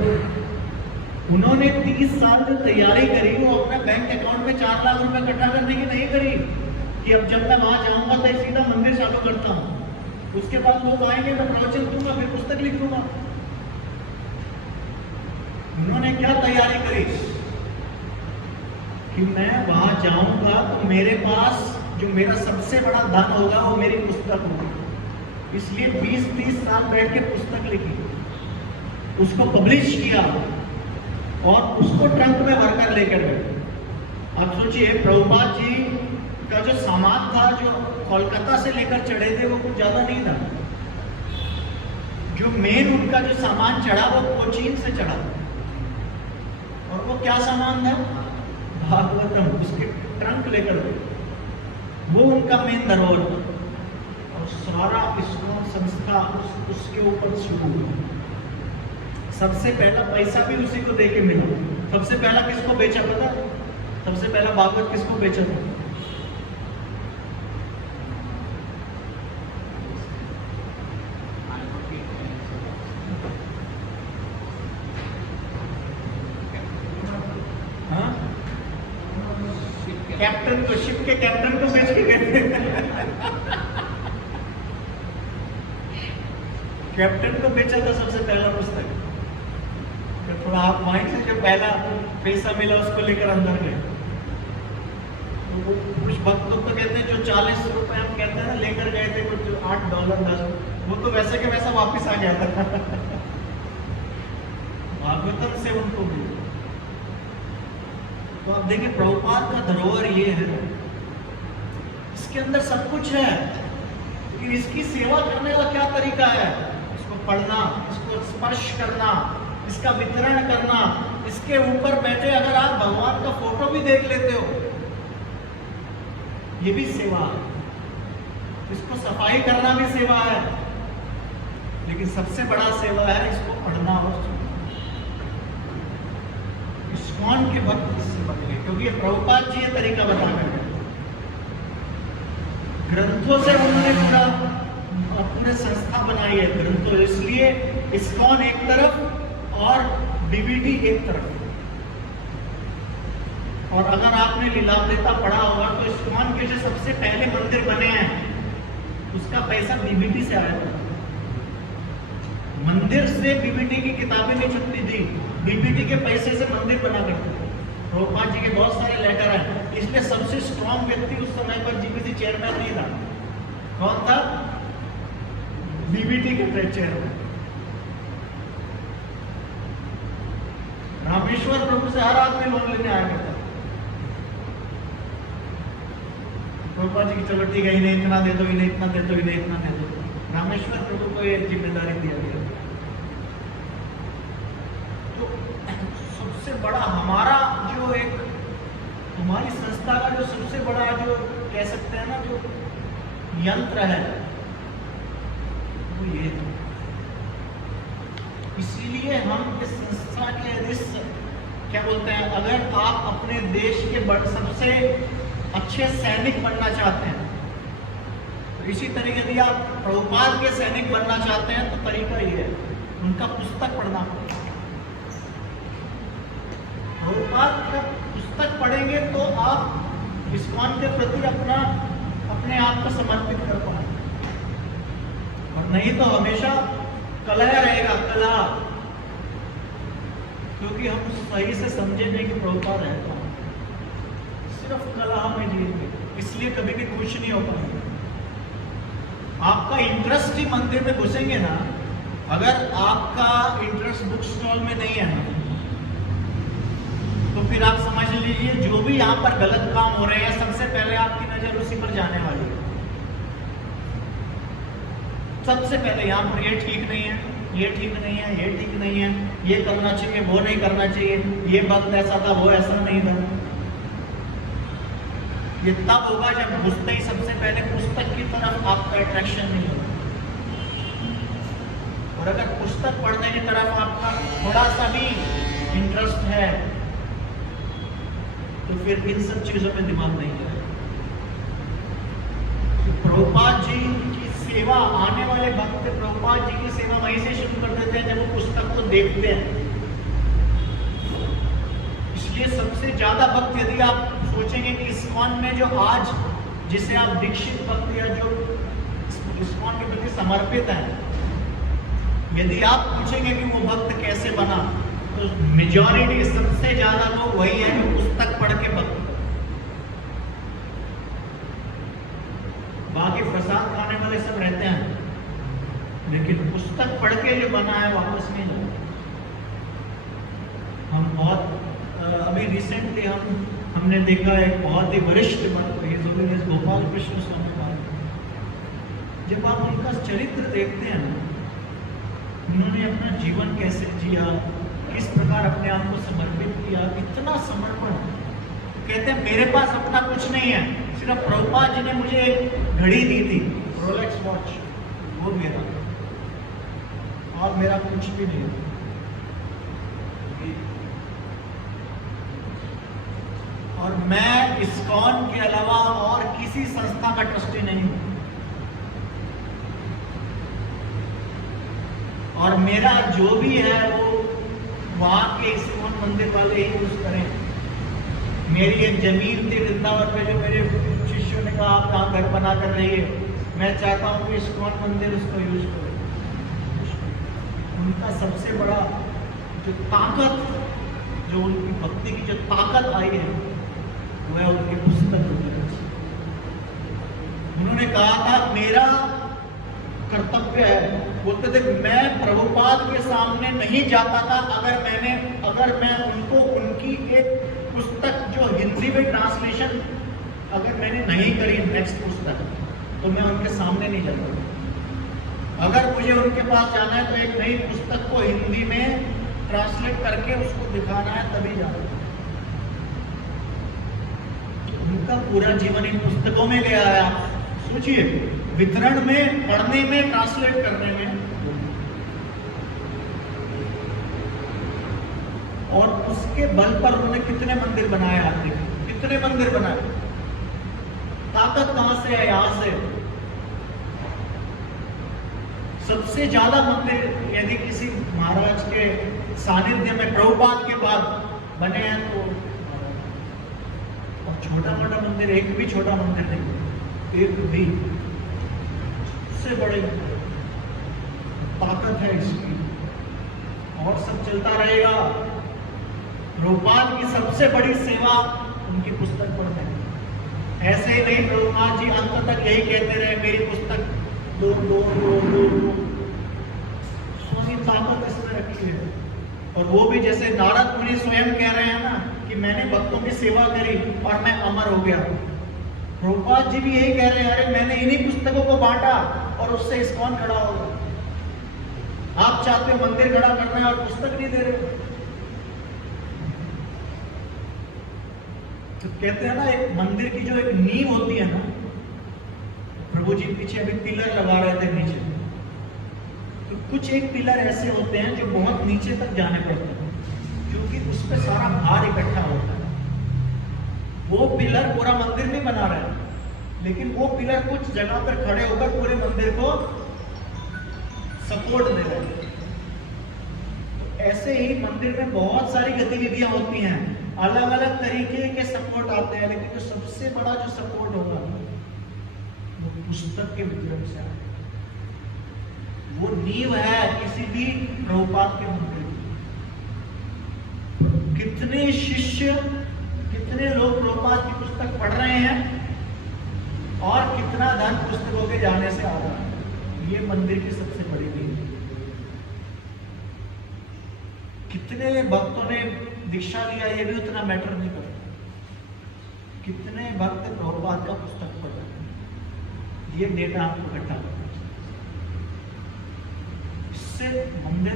उन्होंने 30 साल जो तैयारी करी वो अपने बैंक अकाउंट में 4 लाख रुपए इकट्ठा करने की नहीं करी कि अब जब मैं वहां जाऊंगा तो सीधा मंदिर चालू करता हूँ, उसके बाद लोग आएंगे, मैं प्रवचन दूंगा, फिर पुस्तक लिख दूंगा। उन्होंने क्या तैयारी करी कि मैं वहां जाऊंगा तो मेरे पास जो मेरा सबसे बड़ा धन होगा वो मेरी पुस्तक होगी। इसलिए 20-30 साल बैठ के पुस्तक लिखी, उसको पब्लिश किया और उसको ट्रंक में भरकर लेकर गए। अब सोचिए, प्रभुपाद जी का जो सामान था, जो कोलकाता से लेकर चढ़े थे, वो कुछ ज्यादा नहीं था। जो मेन उनका जो सामान चढ़ा वो कोचीन से चढ़ा, और वो क्या सामान था? भागवतम। उसके ट्रंक लेकर गए, वो उनका मेन धरोहर था। और सारा इसको संस्था उसके ऊपर शुरू हुआ। सबसे पहला पैसा भी उसी को देके मिला। सबसे पहला किसको बेचा पता? सबसे पहला भागवत किसको बेचा था? हाँ? कैप्टन को, शिप के कैप्टन को बेच के गए। कैप्टन को बेचा था सबसे पहला पुस्तक। थोड़ा आप माइंड से, जो पहला पैसा मिला उसको लेकर अंदर गए। तो कुछ भक्त लोग तो कहते हैं जो 40 रुपए हम कहते हैं ना लेकर गए थे, कुछ $8 10, वो तो वैसे के वैसा वापस आ गया था। भागवतम से उनको भी। तो आप देखिए, प्रभुपाद का धरोहर ये है, इसके अंदर सब कुछ है। कि इसकी सेवा करने का क्या तरीका है? इसको पढ़ना, इसको स्पर्श करना, इसका वितरण करना, इसके ऊपर बैठे अगर आप भगवान का फोटो भी देख लेते हो, ये भी सेवा है। इसको सफाई करना भी सेवा है, लेकिन सबसे बड़ा सेवा है इसको पढ़ना और सुनना। इस्कॉन के भक्त इससे बदले, क्योंकि ये प्रभुपाद जी ये तरीका बता रहे हैं। ग्रंथों से उन्होंने पूरा अपने संस्था बनाई है, ग्रंथों। इसलिए इस्कॉन एक तरफ और डीवीडी एक तरफ। और अगर आपने लीलावृता पढ़ा होगा तो इस्कॉन के जो सबसे पहले मंदिर बने हैं उसका पैसा बीबीटी से आया था। मंदिर से बीबीटी की किताबें नहीं छपती थी, बीबीटी के पैसे से मंदिर बना करते थे। प्रभुपाद जी के बहुत सारे लेटर हैं। इसलिए सबसे स्ट्रॉन्ग व्यक्ति उस समय पर जीबीसी चेयरमैन नहीं था। कौन था? बीबीटी के चेयरमैन। रामेश्वर प्रभु से हर आदमी लोन लेने आया करता। प्रभुपाद जी की चलो ठीक है, इन्हें इतना दे दो, इन्हें इतना दे दो, इन्हें इतना दे दो। रामेश्वर प्रभु को ये जिम्मेदारी दिया गया। तो सबसे बड़ा हमारा जो एक, हमारी संस्था का जो सबसे बड़ा जो कह सकते हैं ना जो यंत्र है वो ये है। इसीलिए हम इस संस्था के क्या बोलते हैं, अगर आप अपने देश के सबसे अच्छे सैनिक बनना चाहते हैं, तो इसी तरीके यदि आप प्रभुपाद के सैनिक बनना चाहते हैं तो तरीका ये है, उनका पुस्तक पढ़ना पड़ेगा। प्रभुपाद का पुस्तक पढ़ेंगे तो आप इस्कॉन के प्रति अपने आप को समर्पित कर पाएंगे, और नहीं तो हमेशा कलह रहेगा, कलह। क्योंकि हम सही से समझे नहीं कि प्रभुपाद है कौन, सिर्फ कलह में जिएंगे, इसलिए कभी भी खुश नहीं हो पाएंगे। आपका इंटरेस्ट ही मंदिर में घुसेंगे ना, अगर आपका इंटरेस्ट बुक स्टॉल में नहीं है ना, तो फिर आप समझ लीजिए जो भी यहाँ पर गलत काम हो रहे हैं सबसे पहले आपकी नजर उसी पर जाने वाली है। सबसे पहले यहाँ पर ये ठीक नहीं है, ये ठीक नहीं है, ये ठीक नहीं है, ये करना चाहिए, वो नहीं करना चाहिए, ये वक्त ऐसा था, वो ऐसा नहीं था। ये तब होगा जब घुसते ही सबसे पहले पुस्तक की तरफ आपका अट्रैक्शन नहीं होगा। और अगर पुस्तक पढ़ने की तरफ आपका थोड़ा सा भी इंटरेस्ट है तो फिर इन सब चीजों में दिमाग नहीं है। प्रभुपाद जी की सेवा, आने वाले भक्त प्रभुपाद जी की सेवा वहीं से शुरू कर देते हैं जब वो पुस्तक को देखते हैं। इसलिए सबसे ज्यादा भक्त, यदि आप सोचेंगे कि इस्कॉन में जो आज जिसे आप दीक्षित भक्त या जो इस्कॉन के प्रति समर्पित है, यदि आप पूछेंगे कि वो भक्त कैसे बना, तो मेजॉरिटी, सबसे ज्यादा लोग वही है जो पुस्तक पढ़ के भक्त। बाकी प्रसाद खाने वाले सब रहते हैं, लेकिन पुस्तक पढ़ के जो बना है वापस नहीं जाता। हम बहुत अभी रिसेंटली हमने देखा है बहुत ही वरिष्ठ भक्त गोपाल कृष्ण स्वामी महाराज। जब आप उनका चरित्र देखते हैं ना, उन्होंने अपना जीवन कैसे जिया, किस प्रकार अपने आप को समर्पित किया, इतना समर्पण। कहते हैं मेरे पास अपना कुछ नहीं है, सिर्फ प्रभुपाद जी ने मुझे एक घड़ी दी थी, रोलेक्स वॉच, वो मेरा, और मेरा कुछ भी नहीं। और मैं इस्कॉन के अलावा और किसी संस्था का ट्रस्टी नहीं हूं, और मेरा जो भी है वो वहां के इस्कॉन मंदिर वाले ही यूज करें। मेरी एक जमीन थी वृंदावन में, जो मेरे शिष्यों ने कहा आप कहाँ घर बना कर रही है, मैं चाहता हूँ कि इस्कॉन मंदिर उसको यूज करे। उनका सबसे बड़ा जो ताकत, जो उनकी भक्ति की जो ताकत आई है, वो है उनके पुस्तक। उन्होंने कहा था मेरा कर्तव्य है, बोलते थे मैं प्रभुपाद के सामने नहीं जाता था अगर मैं उनको उनकी एक पुस्तक जो हिंदी में ट्रांसलेशन अगर मैंने नहीं करी, नेक्स्ट पुस्तक, तो मैं उनके सामने नहीं जाता। अगर मुझे उनके पास जाना है तो एक नई पुस्तक को हिंदी में ट्रांसलेट करके उसको दिखाना है, तभी जाना। उनका पूरा जीवन इन पुस्तकों में गया है। आप सोचिए, वितरण में, पढ़ने में, ट्रांसलेट करने में, और उसके बल पर उन्होंने कितने मंदिर बनाए। आप देखिए कितने मंदिर बनाए। ताकत कहां से है? यहां से। सबसे ज्यादा मंदिर यदि किसी महाराज के सानिध्य में प्रभुपाद के बाद बने हैं तो, और छोटा मोटा मंदिर, एक भी छोटा मंदिर नहीं, एक भी, उससे बड़ी ताकत है इसकी। और सब चलता रहेगा। प्रभुपाद की सबसे बड़ी सेवा उनकी पुस्तक पढ़ना है। ऐसे ही नहीं, प्रभुपाद जी अंत तक यही कहते रहे, मेरी पुस्तक दो दो दो दो दो। स्वामी ताकत इसमें रखी है। और वो भी जैसे नारद मुनि स्वयं कह रहे हैं ना कि मैंने भक्तों की सेवा करी और मैं अमर हो गया। प्रभुपाद जी भी यही कह रहे हैं, अरे मैंने इन्हीं पुस्तकों को बांटा और उससे इस्कॉन खड़ा होगा। आप चाहते हो मंदिर खड़ा करना है और पुस्तक नहीं दे रहे। तो कहते हैं ना, एक मंदिर की जो एक नींव होती है ना, प्रभु जी पीछे अभी पिलर लगा रहे थे नीचे, तो कुछ एक पिलर ऐसे होते हैं जो बहुत नीचे तक जाने पड़ते हैं, क्योंकि उस पर सारा भार इकट्ठा होता है। वो पिलर पूरा मंदिर नहीं बना रहे हैं, लेकिन वो पिलर कुछ जगह पर खड़े होकर पूरे मंदिर को सपोर्ट दे रहे हैं। तो ऐसे ही मंदिर में बहुत सारी गतिविधियां होती हैं, अलग अलग तरीके के सपोर्ट आते हैं, लेकिन जो सबसे बड़ा जो सपोर्ट होगा वो पुस्तक के वितरण से आए। वो नींव है किसी भी प्रभुपाद के मंदिर की। कितने शिष्य, कितने लोग प्रभुपाद की पुस्तक पढ़ रहे हैं और कितना धन पुस्तकों के जाने से आ रहा है, ये मंदिर की सबसे बड़ी नींव है। कितने भक्तों ने दीक्षा लिया, ये भी उतना मैटर नहीं करता। कितने भक्त प्रभुपाद का पुस्तक पढ़ रहे हैं, ये डेटा आपको इकट्ठा करना। उससे मंदिर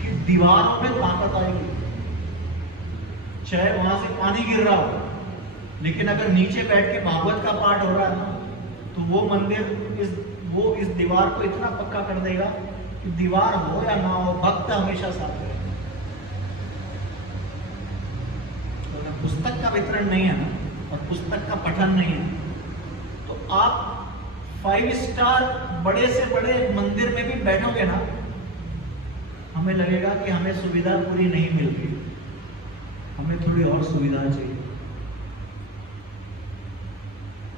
की दीवारों में ताकत आएगी। चाहे वहां से पानी गिर रहा हो, लेकिन अगर नीचे बैठ के भागवत का पाठ हो रहा है ना, तो वो मंदिर इस दीवार को इतना पक्का कर देगा कि दीवार हो या ना हो, भक्त हमेशा साथ रहेगा। तो पुस्तक का वितरण नहीं है ना, और पुस्तक का पठन नहीं है, तो आप 5 स्टार बड़े से बड़े मंदिर में भी बैठोगे ना, हमें लगेगा कि हमें सुविधा पूरी नहीं मिल रही, हमें थोड़ी और सुविधा चाहिए।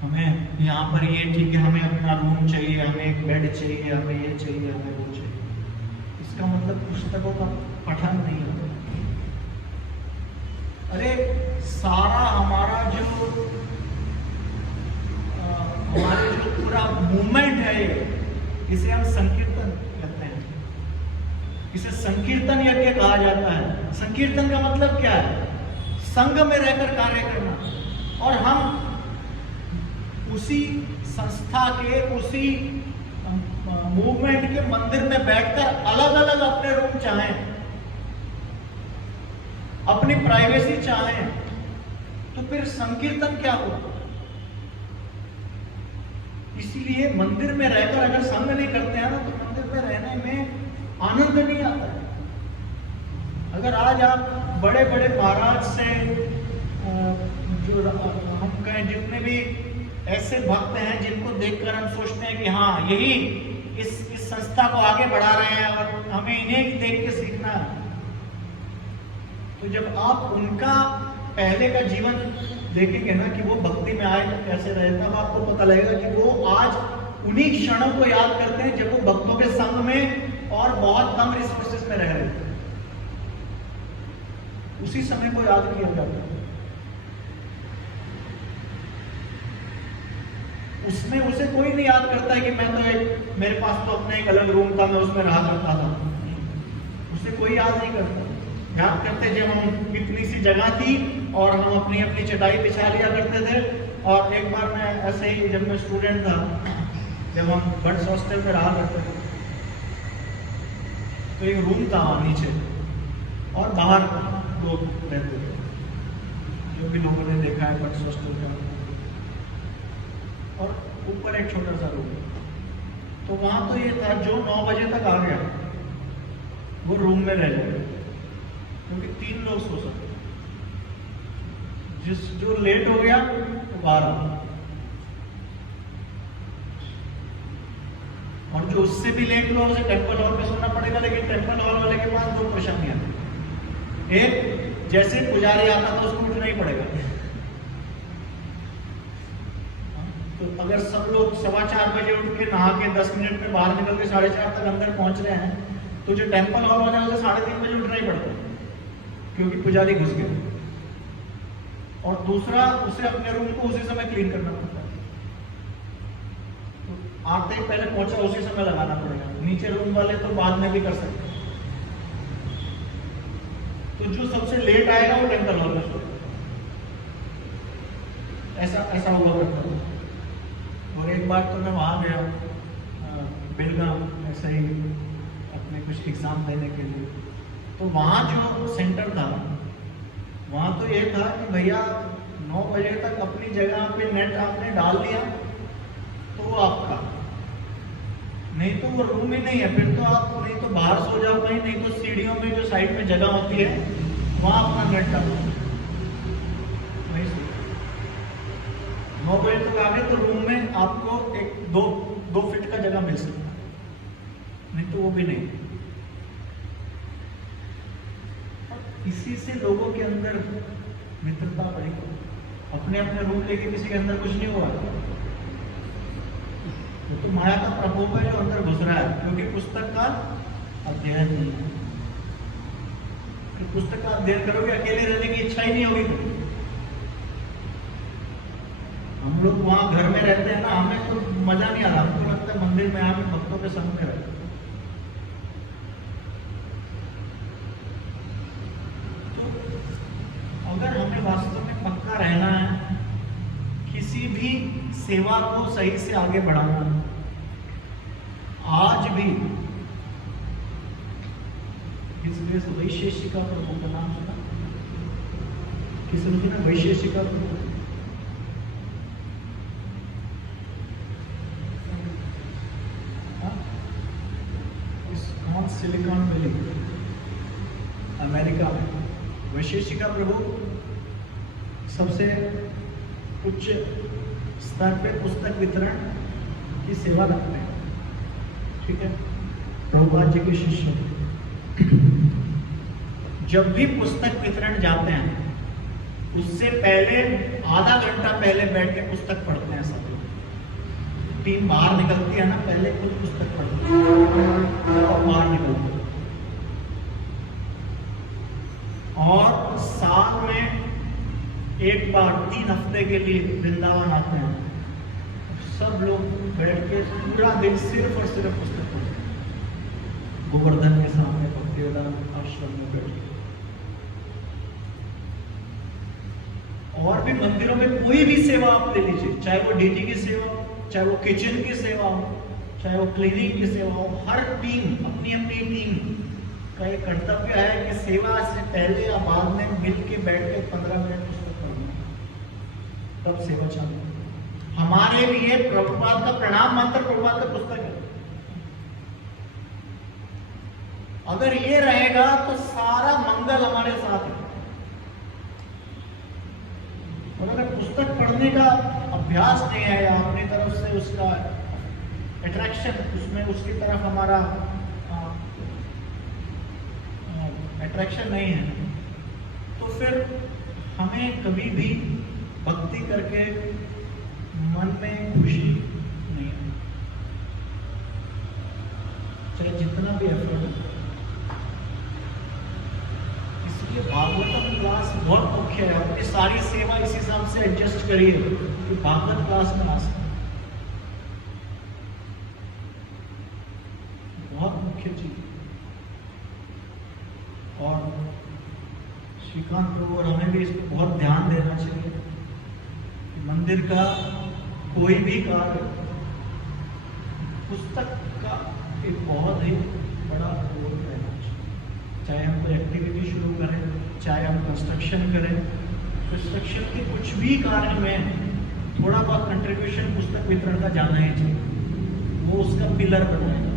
हमें यहाँ पर ये ठीक है, हमें अपना रूम चाहिए, हमें एक बेड चाहिए, हमें ये चाहिए, हमें वो चाहिए। इसका मतलब पुस्तकों का पठन नहीं होता। अरे सारा हमारा जो पूरा मूवमेंट है, इसे हम संकीर्तन कहते हैं, इसे संकीर्तन यज्ञ कहा जाता है। संकीर्तन का मतलब क्या है? संघ में रहकर कार्य करना। और हम उसी संस्था के, उसी मूवमेंट के मंदिर में बैठकर अलग अलग अपने रूम चाहें, अपनी प्राइवेसी चाहें, तो फिर संकीर्तन क्या होगा? इसीलिए मंदिर में रहकर अगर संग नहीं करते हैं ना, तो मंदिर में रहने में आनंद नहीं आता है। अगर आज आप बड़े बड़े महाराज से, जो हम कहें जितने भी ऐसे भक्त हैं जिनको देखकर हम सोचते हैं कि हाँ, यही इस संस्था को आगे बढ़ा रहे हैं और हमें इन्हें देख के सीखना है, तो जब आप उनका पहले का जीवन देखेंगे ना कि वो भक्ति में आए तो कैसे रहे, तब आपको पता लगेगा कि वो आज उन्हीं क्षणों को याद करते हैं जब वो भक्तों के संग में और बहुत कम रिसोर्सेस में रह रहे थे। उसी समय को याद किया जाता है। उसमें उसे कोई नहीं याद करता है कि मैं तो मेरे पास तो अपना एक अलग रूम था, मैं उसमें रहा करता था। उसे कोई याद नहीं करता। याद करते जब हम इतनी सी जगह थी और हम अपनी अपनी चटाई बिछा लिया करते थे। और एक बार मैं ऐसे ही, जब मैं स्टूडेंट था, जब हम बर्ड्स हॉस्टल में रहा करते थे, तो एक रूम था वहाँ नीचे और बाहर लोग रहते थे, जो भी लोगों ने देखा है बर्ड्स हॉस्टल का, और ऊपर एक छोटा सा रूम। तो वहां तो ये था, जो 9 बजे तक आ गया वो रूम में रह जाएगा, क्योंकि 3 लोग सो सकते। जो लेट हो गया तो बाहर हो, और जो उससे भी लेट हुआ उसे टेम्पल हॉल में सोना पड़ेगा। लेकिन टेम्पल हॉल वाले के पास 2 परेशानियां। एक, जैसे पुजारी आता तो उसको उठना ही पड़ेगा। तो अगर सब लोग 4:15 बजे उठ के नहा के 10 मिनट में बाहर निकल के 4:30 तक अंदर पहुंच रहे हैं, तो जो टेम्पल हॉल वाला है उसे 3:30 बजे उठना ही पड़ता, क्योंकि पुजारी घुस गए। और दूसरा, उसे अपने रूम को उसी समय क्लीन करना पड़ता है। तो आते ही पहले पहुंचा उसी समय लगाना पड़ेगा। नीचे रूम वाले तो बाद में भी कर सकते हैं। तो जो सबसे लेट आएगा वो टेम्पल हॉल में सोएगा। ऐसा हुआ करता है। और एक बार तो मैं वहाँ गया बेलगाम, ऐसे ही अपने कुछ एग्जाम देने के लिए। तो वहाँ जो सेंटर था, वहाँ तो ये था कि भैया 9 बजे तक अपनी जगह पे नेट आपने डाल दिया तो वो आपका, नहीं तो वो रूम ही नहीं है। फिर तो आप नहीं तो बाहर सो जाओ कहीं, नहीं तो सीढ़ियों में जो साइड में जगह होती है वहाँ अपना नेट डालो, वहीं सो। 9 बजे तक आ गए तो रूम में आपको एक 2 फीट का जगह मिल सकता है, नहीं तो वो भी नहीं। इसी से लोगों के अंदर मित्रता बढ़ी। अपने अपने रूम लेके किसी के अंदर कुछ नहीं हुआ, तो माया का प्रकोप है जो अंदर घुस रहा है, क्योंकि पुस्तक का अध्ययन नहीं है। पुस्तक का अध्ययन करोगे, अकेले रहने की इच्छा ही नहीं होगी। हम लोग वहां घर में रहते हैं ना, हमें तो मजा नहीं आ रहा। हमको लगता है मंदिर में हमें भक्तों के संग में रहते। तो अगर हमें वास्तव में पक्का रहना है, किसी भी सेवा को सही से आगे बढ़ाना, आज भी इस वैशेषिका प्रभु का नाम सुना? किसी ने सुना वैशेषिका प्रभु? सिलिकॉन वैली अमेरिका में वैशेषिका प्रभु सबसे उच्च स्तर पे पुस्तक वितरण की सेवा करते हैं, ठीक है। प्रभुपाद जी के शिष्य जब भी पुस्तक वितरण जाते हैं उससे पहले आधा घंटा पहले बैठ के पुस्तक पढ़ते हैं सब लोग। टीम बाहर निकलती है ना, पहले खुद पुस्तक पढ़ती है और बाहर निकलती है। और साल में एक बार 3 हफ्ते के लिए वृंदावन आते हैं, सब लोग बैठ के पूरा दिन सिर्फ और सिर्फ पुस्तक पढ़ते हैं गोवर्धन के सामने भक्तिवेदांत आश्रम में बैठ के। और भी मंदिरों में कोई भी सेवा आप ले लीजिए, चाहे वो डीटी की सेवा, चाहे वो किचन की सेवा हो, चाहे वो क्लीनिंग की सेवा हो, हर टीम अपनी अपनी टीम का एक कर्तव्य है कि सेवा से पहले या बाद में मिल के बैठ के 15 मिनट पुस्तक पढ़ना, तब सेवा चालू। हमारे लिए प्रभुपाद का प्रणाम मंत्र प्रभुपाद का पुस्तक है। अगर ये रहेगा तो सारा मंगल हमारे साथ है। और अगर पुस्तक पढ़ने का अभ्यास नहीं है या अपनी तरफ से उसका अट्रैक्शन उसमें उसकी तरफ हमारा अट्रैक्शन नहीं है, तो फिर हमें कभी भी भक्ति करके मन में खुशी नहीं है, चाहे जितना भी एफर्ट हो। इसलिए भागवतम क्लास बहुत मुख्य है। अपनी सारी सेवा इस हिसाब से एडजस्ट करिए कि भागवत क्लास में आ सके, बहुत मुख्य चीज। और श्रीकांत प्रभु और हमें भी इस पर बहुत ध्यान देना चाहिए कि मंदिर का कोई भी कार्य पुस्तक का एक बहुत ही बड़ा रोल रहना चाहिए। चाहे हम कोई एक्टिविटी शुरू करें, चाहे हम कंस्ट्रक्शन करें, कंस्ट्रक्शन के कुछ भी कार्य में थोड़ा बहुत कंट्रीब्यूशन पुस्तक वितरण का जाना ही चाहिए। वो उसका पिलर बनाएगा।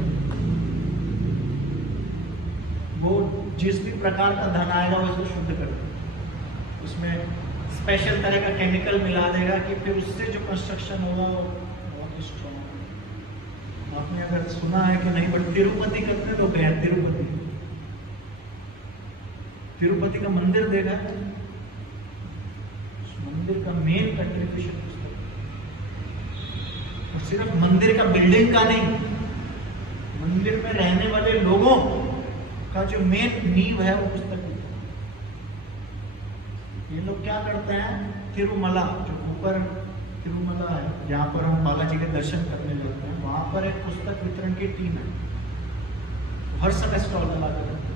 वो जिस भी प्रकार का धन आएगा वो उसको शुद्ध कर देगा, उसमें स्पेशल तरह का केमिकल मिला देगा कि फिर उससे जो कंस्ट्रक्शन होगा वो बहुत ही स्ट्रॉन्ग। आपने अगर सुना है कि नहीं, बट तिरुपति कितने लोग गए? तिरुपति का मंदिर देखा है? उस मंदिर का मेन कंट्रीब्यूशन और सिर्फ मंदिर का बिल्डिंग का नहीं, मंदिर में रहने वाले लोगों का जो मेन नींव है वो पुस्तक। ये लोग क्या करते हैं? तिरुमला, जो ऊपर तिरुमला है जहाँ पर हम बालाजी के दर्शन करने जाते हैं, वहां पर एक पुस्तक वितरण की टीम है। हर समय स्टॉल लगाते रहते हैं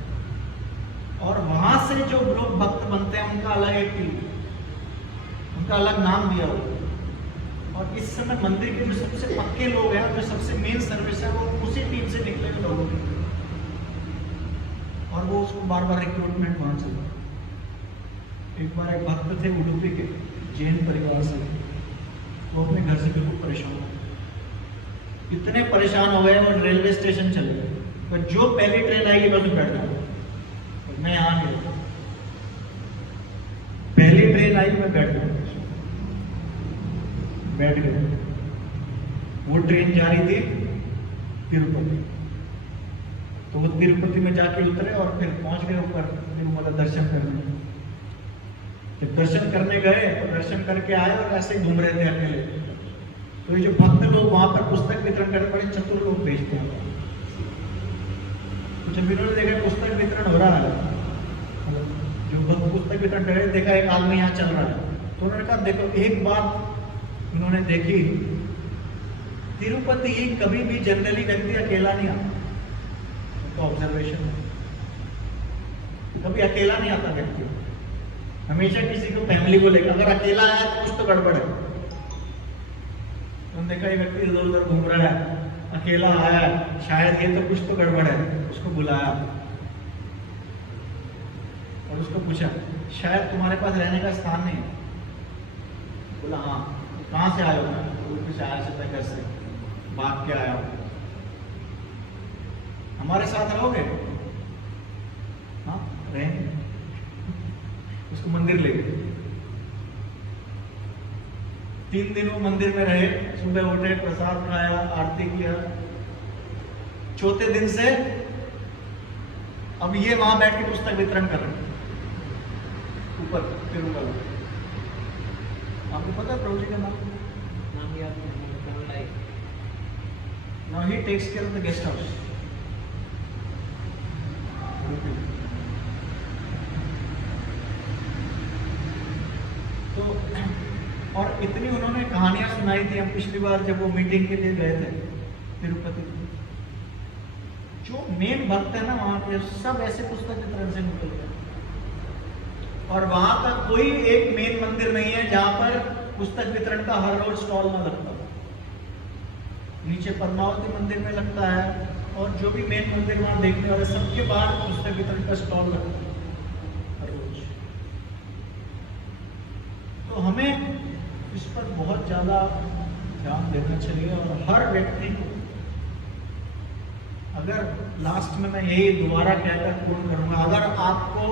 और वहां से जो लोग भक्त बनते हैं उनका अलग एक टीम, उनका अलग नाम दिया हुआ। और इस समय मंदिर के जो सबसे पक्के लोग हैं, जो सबसे मेन सर्विस है, वो उसी टीम से निकले हुए लोगों की, और वो उसको बार बार रिक्रूटमेंट वहां से। एक बार एक भक्त थे उडुपी के, जैन परिवार से, वो अपने घर से बिल्कुल परेशान हो गए। इतने परेशान हो गए वो रेलवे स्टेशन चले गए, पर जो पहली ट्रेन आएगी बस बैठ जाऊंगा। मैं यहाँ गया, पहली ट्रेन आई मैं बैठ गया, बैठ गए। वो ट्रेन जा रही थी तिरुपति, तो वो तिरुपति में जाके उतरे और फिर पहुंच गए ऊपर तिरुमला दर्शन करने। जब दर्शन करने गए तो दर्शन करके आए और ऐसे घूम रहे थे अकेले। तो ये जो भक्त लोग वहां पर पुस्तक वितरण करने, बड़े चतुर लोग भेजते हैं। तो जब इन्होंने देखा पुस्तक वितरण हो रहा है, जो भक्त पुस्तक वितरण कर रहे, देखा एक आदमी यहाँ चल रहा है, तो उन्होंने कहा देखो, एक बात उन्होंने देखी, तिरुपति कभी भी जनरली व्यक्ति अकेला नहीं आता। तो ऑब्जर्वेशन है, कभी अकेला नहीं आता व्यक्ति, हमेशा किसी को फैमिली को लेकर। अगर अकेला आया तो कुछ तो गड़बड़ है। उन्होंने देखा ये व्यक्ति इधर उधर घूम रहा है, अकेला आया, शायद ये तो कुछ तो गड़बड़ है, उसको बुलाया और उसको पूछा शायद तुम्हारे पास रहने का स्थान नहीं है। बोला हाँ। कहाँ से आए हो? तो कुछ आया से घर से भाग के आया हो। हमारे साथ रहोगे? हाँ रहेंगे। उसको मंदिर ले गए। 3 दिन वो मंदिर में रहे, सुबह उठे, प्रसाद खाया, आरती किया। चौथे दिन से अब ये वहां बैठ के पुस्तक वितरण कर रहे हैं ऊपर तिरुमला। आपको पता है प्रभु जी का नाम? नाम याद नहीं। Now he takes care of the guest house. तो और इतनी उन्होंने कहानियां सुनाई थी। हम पिछली बार जब वो मीटिंग के लिए गए थे तिरुपति, जो मेन भक्त है ना वहां के, सब ऐसे पुस्तक वितरण से निकल गए। और वहां का कोई एक मेन मंदिर नहीं है जहां पर पुस्तक वितरण का हर रोज स्टॉल ना लगता। नीचे पद्मावती मंदिर में लगता है और जो भी मेन मंदिर वहां देखने वाले सबके बाहर पुस्तक वितरण का स्टॉल लगता है हर रोज। तो हमें इस पर बहुत ज्यादा ध्यान देना चाहिए। और हर व्यक्ति को, अगर लास्ट में मैं यही दोबारा कहकर पूर्ण करूंगा, अगर आपको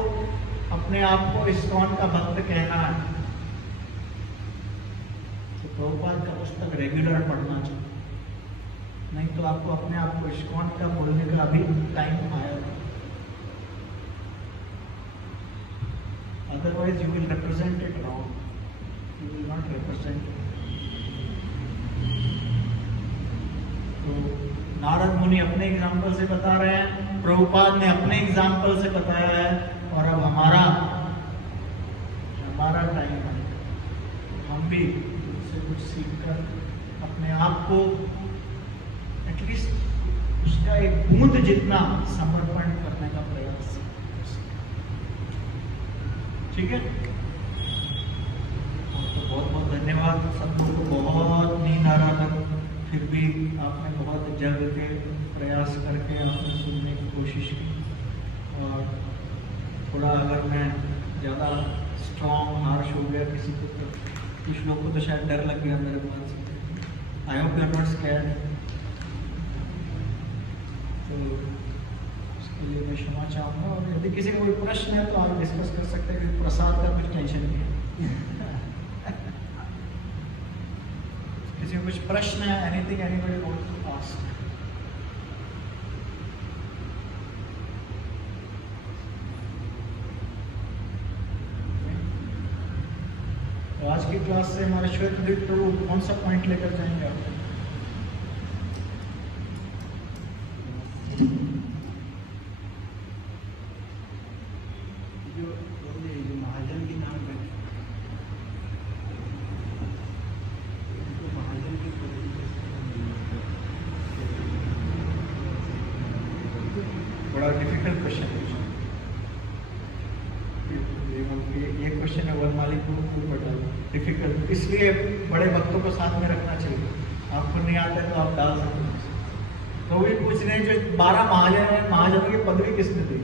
अपने आप को इस्कॉन का भक्त कहना है तो प्रभुपाद का पुस्तक रेगुलर पढ़ना चाहिए। नहीं तो आपको अपने आप को इस्कॉन का बोलने का अभी टाइम आया। Otherwise you will represent it wrong, you will not represent. तो नारद मुनि अपने एग्जाम्पल से बता रहे हैं, प्रभुपाद ने अपने एग्जाम्पल से बताया है। और अब हमारा टाइम है, हम भी उससे कुछ सीखकर अपने आप को एटलीस्ट उसका एक बूंद जितना समर्पण करने का प्रयास। ठीक है? तो बहुत बहुत धन्यवाद। सबको बहुत नींद आ रहा था, फिर भी आपने बहुत जग के प्रयास करके आपने सुनने की कोशिश की। और थोड़ा अगर मैं ज़्यादा स्ट्रॉन्ग हार्श हो गया किसी को, तो कुछ लोग को तो शायद डर लग गया मेरे मन से। I hope you are not scared. तो उसके लिए मैं क्षमा चाहूँगा। और यदि किसी का कोई प्रश्न है तो आप डिस्कस कर सकते हैं, क्योंकि प्रसाद का कुछ टेंशन नहीं है। किसी को कुछ प्रश्न है, anything anybody wants to ask? आज की क्लास से हमारे श्वेतद्वीप प्रभु कौन सा पॉइंट लेकर जाएंगे आप? जो महाजन के नाम है, तो महाजन की बड़ा डिफिकल्ट क्वेश्चन है ये क्वेश्चन है वनमाली को बड़ा डिफिकल्ट, इसलिए बड़े भक्तों को साथ में रखना चाहिए। आपको नहीं आता है तो आप डाल सकते हैं। तो भी पूछ रहे हैं जो 12 महाजन है, महाजन की पदवी किसने दी?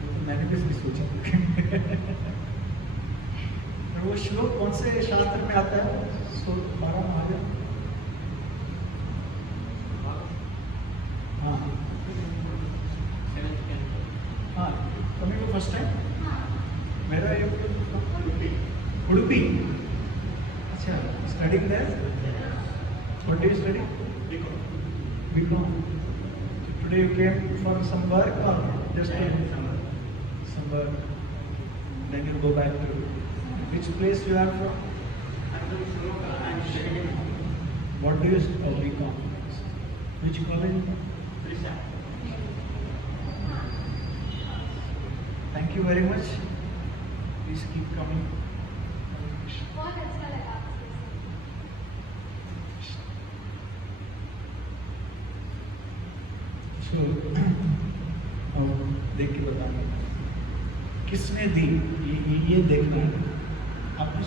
तो मैंने भी इसलिए सोचा। वो श्लोक कौन से शास्त्र में आता है? 12 महाजन। हाँ हाँ, coming for first time? मेरा ये उडुपी। अच्छा, studying there? What do you study? BCom. Today you came for some work or just some work? Then you go back to which place you are from? What do you study? BCom. Which college? Thank you very much. Please keep coming. बहुत अच्छा लगा आपसे। So, देख के बताना किसने दी, ये देखना है आपको।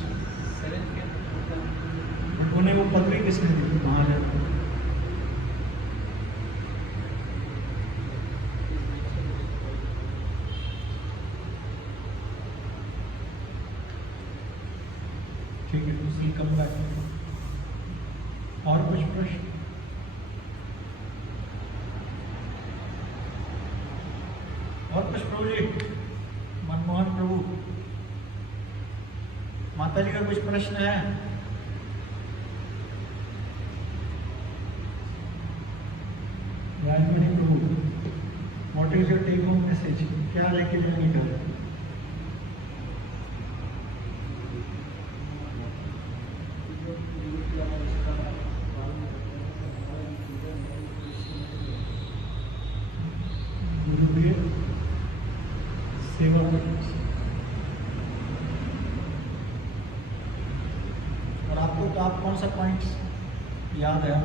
उन्हें वो पदवी किसने दी? महाजन। ठीक है, उसी कम बैक। और कुछ प्रश्न? और कुछ प्रभु जी? मनमोहन प्रभु, माता जी का कुछ प्रश्न है? Rajmani Prabhu, what is your take home message? क्या लेके जाएंगे घर? गुरुदेव सेवा करें। और आपको तो आप कौन सा पॉइंट्स याद है?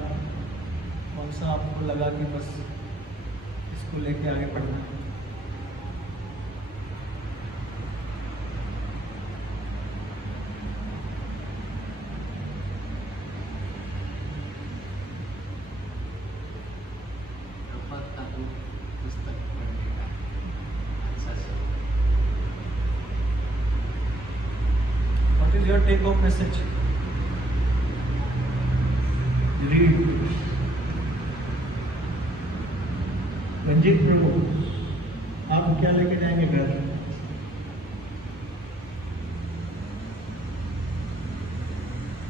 कौन सा आपको लगा कि बस इसको लेके आगे बढ़ना है? प्रपद का पुस्तक पढ़ने का अच्छा से। What is your take home message? Read. Ranjit प्रभु, आप क्या लेके जाएंगे घर?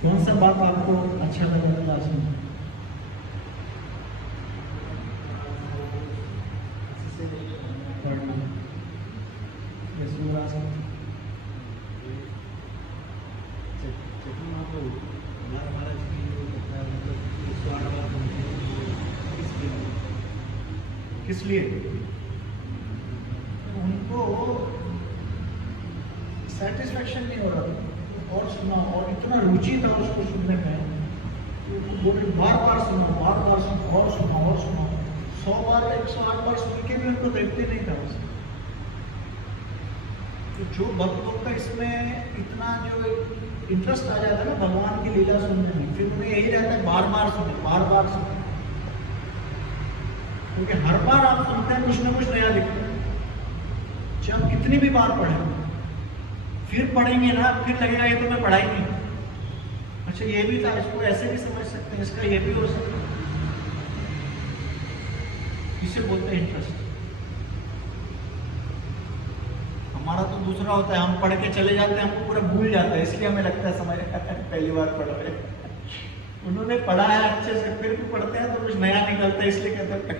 कौन सा बात आपको अच्छा लगा क्लास में? पढ़ना। Yes, you were asking. चेतन महाप्रभु, हमारा महाराज की जो कथा है, मतलब 108 बार पढ़ते हैं, इसके लिए किस लिए? उनको सेटिस्फेक्शन नहीं हो रहा था और सुना, और इतना रुचि था उसको सुनने में, वो भी बार बार सुना, बार बार सुना और सुना और सुना। 100 बार 108 बार सुन के भी उनको देखते नहीं था उसे। तो जो भक्त लोग का इसमें इतना जो इंटरेस्ट आ जाता है ना भगवान की लीला सुनने में, फिर उन्हें यही रहता है बार बार सुने, बार बार सुने, क्योंकि हर बार आप सुनते हैं कुछ ना कुछ नया दिखता है। जब आप कितनी भी बार पढ़ें, फिर पढ़ेंगे ना, फिर लगेगा ये तो मैं पढ़ा ही नहीं। अच्छा ये भी था, इसको ऐसे भी समझ सकते हैं, इसका ये भी हो सकता है। इसे बोलते हैं इंटरेस्ट। हमारा तो दूसरा होता है, हम पढ़ के चले जाते हैं, हमको पूरा भूल जाता है, इसलिए हमें लगता है समझ पहली बार पढ़ रहे हैं। उन्होंने पढ़ा है अच्छे से, फिर भी पढ़ते हैं तो कुछ नया निकलता है, इसलिए कहते हैं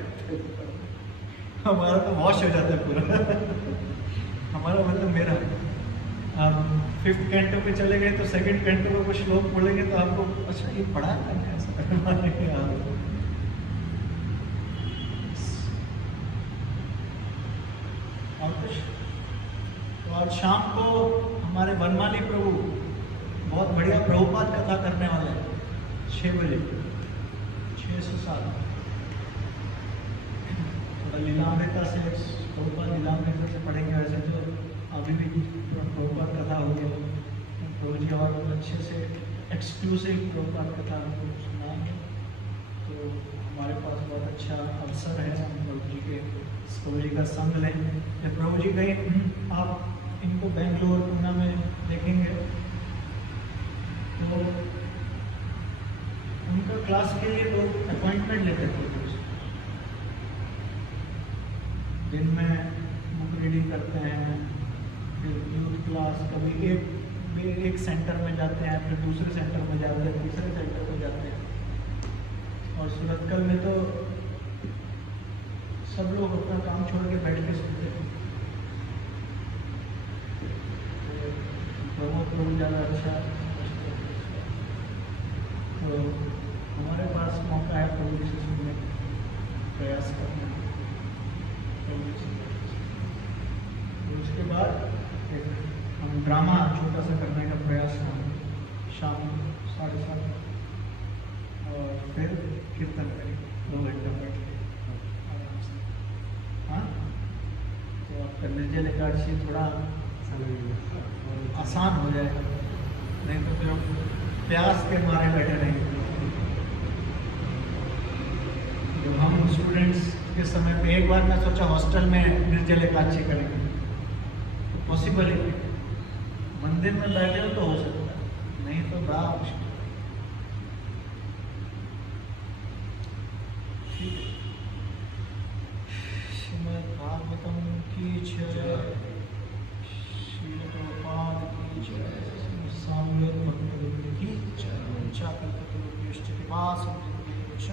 हमारा तो वॉश हो जाता है पूरा। हमारा मतलब मेरा, आप 5th कैंटो पे चले गए तो 2nd कैंटो में कुछ लोग बोलेंगे तो आपको अच्छा ये पढ़ा है ऐसा। और कुछ? तो आज शाम को हमारे वनमाली प्रभु बहुत बढ़िया प्रभुपाद कथा करने वाले हैं 6 बजे, 6 से 7। थोड़ा लीलामृता से, प्रभुपाद लीलामृता से पढ़ेंगे। वैसे तो अभी भी प्रभुपाद कथा हो गया, प्रभु जी और अच्छे से एक्सक्लूसिव प्रभुपाद कथा हमको सुनाएंगे। तो हमारे पास बहुत अच्छा अवसर है, हम प्रभु जी का संग लें। जब प्रभु जी कहीं आप इनको बेंगलोर पूना में देखेंगे तो उनका क्लास के लिए लोग अपॉइंटमेंट लेते थे। दिन में बुक रीडिंग करते हैं, फिर यूथ क्लास, कभी एक सेंटर में जाते हैं, फिर दूसरे सेंटर में जाते हैं, तीसरे सेंटर में जाते हैं। और सूरतकल में तो सब लोग अपना काम छोड़ के बैठ के सुनते हैं। बहुत लोग ज़्यादा अच्छा। तो हमारे पास मौका है प्रभु जी से सुनने का, प्रयास करने का। तो उसके बाद एक हम ड्रामा छोटा सा करने का प्रयास करेंगे शाम 7:30, और फिर कीर्तन करेंगे 2 घंटे बैठ के आराम से। हाँ, तो आपका निर्जल एकादशी थोड़ा आसान हो जाएगा, नहीं तो फिर हम प्यास के मारे बैठे रहेंगे। जब हम स्टूडेंट्स के समय पे एक बार मैं सोचा हॉस्टल में निर्जल एकादशी करेंगे, तो पॉसिबल ही नहीं। मंदिर में बैठे हो तो हो सकता है, नहीं तो बड़ा मुश्किल। ठीक है। श्रीमद् भागवतम की जय, श्रील प्रभुपाद की जय, स्वामी भक्तवृंद की जय, चाकल्पतरुभ्यश्च कृपासिन्धुभ्यश्च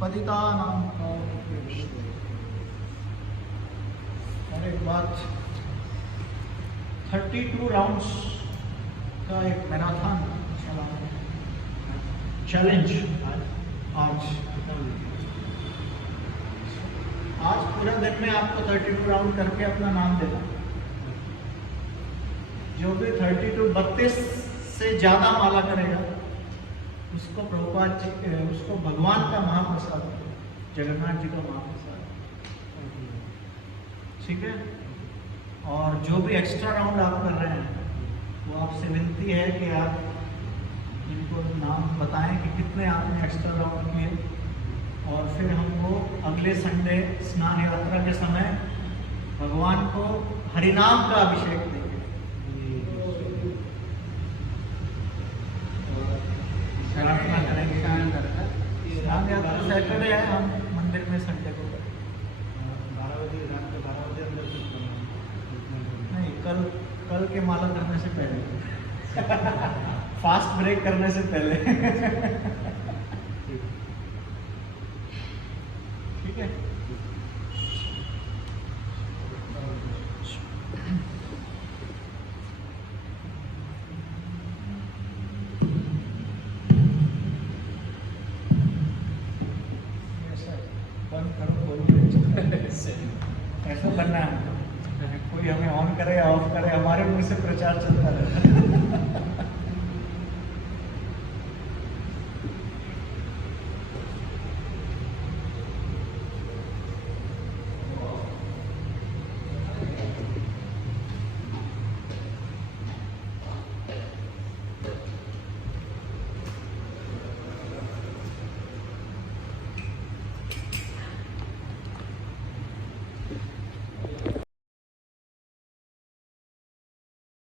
पतितानां पावनेभ्यो। और एक बात, 32 राउंड्स का एक मैराथन चला, चैलेंज आज पूरा दिन में आपको 32 राउंड करके अपना नाम देना। जो भी 32 से ज़्यादा माला करेगा उसको प्रभुपाद जी, उसको भगवान का महाप्रसाद, जगन्नाथ जी का महाप्रसाद, ठीक है। और जो भी एक्स्ट्रा राउंड आप कर रहे हैं वो आपसे विनती है कि आप इनको नाम बताएं कि कितने आपने एक्स्ट्रा राउंड किए, और फिर हम वो अगले संडे स्नान यात्रा के समय भगवान को हरिनाम का अभिषेक देंगे। प्रार्थना करेंगे। स्नान यात्रा सैटरडे है, हम मंदिर में संडे को करेंगे। 12 बजे, रात के 12 बजे अंदर कुछ करना नहीं, कल के माला करने से पहले फास्ट ब्रेक करने से पहले ठीक है। बंद करो, बोलो ऐसा बनना है। कोई हमें ऑन करे या ऑफ करे, हमारे मुंह से प्रचार चलता रहता है।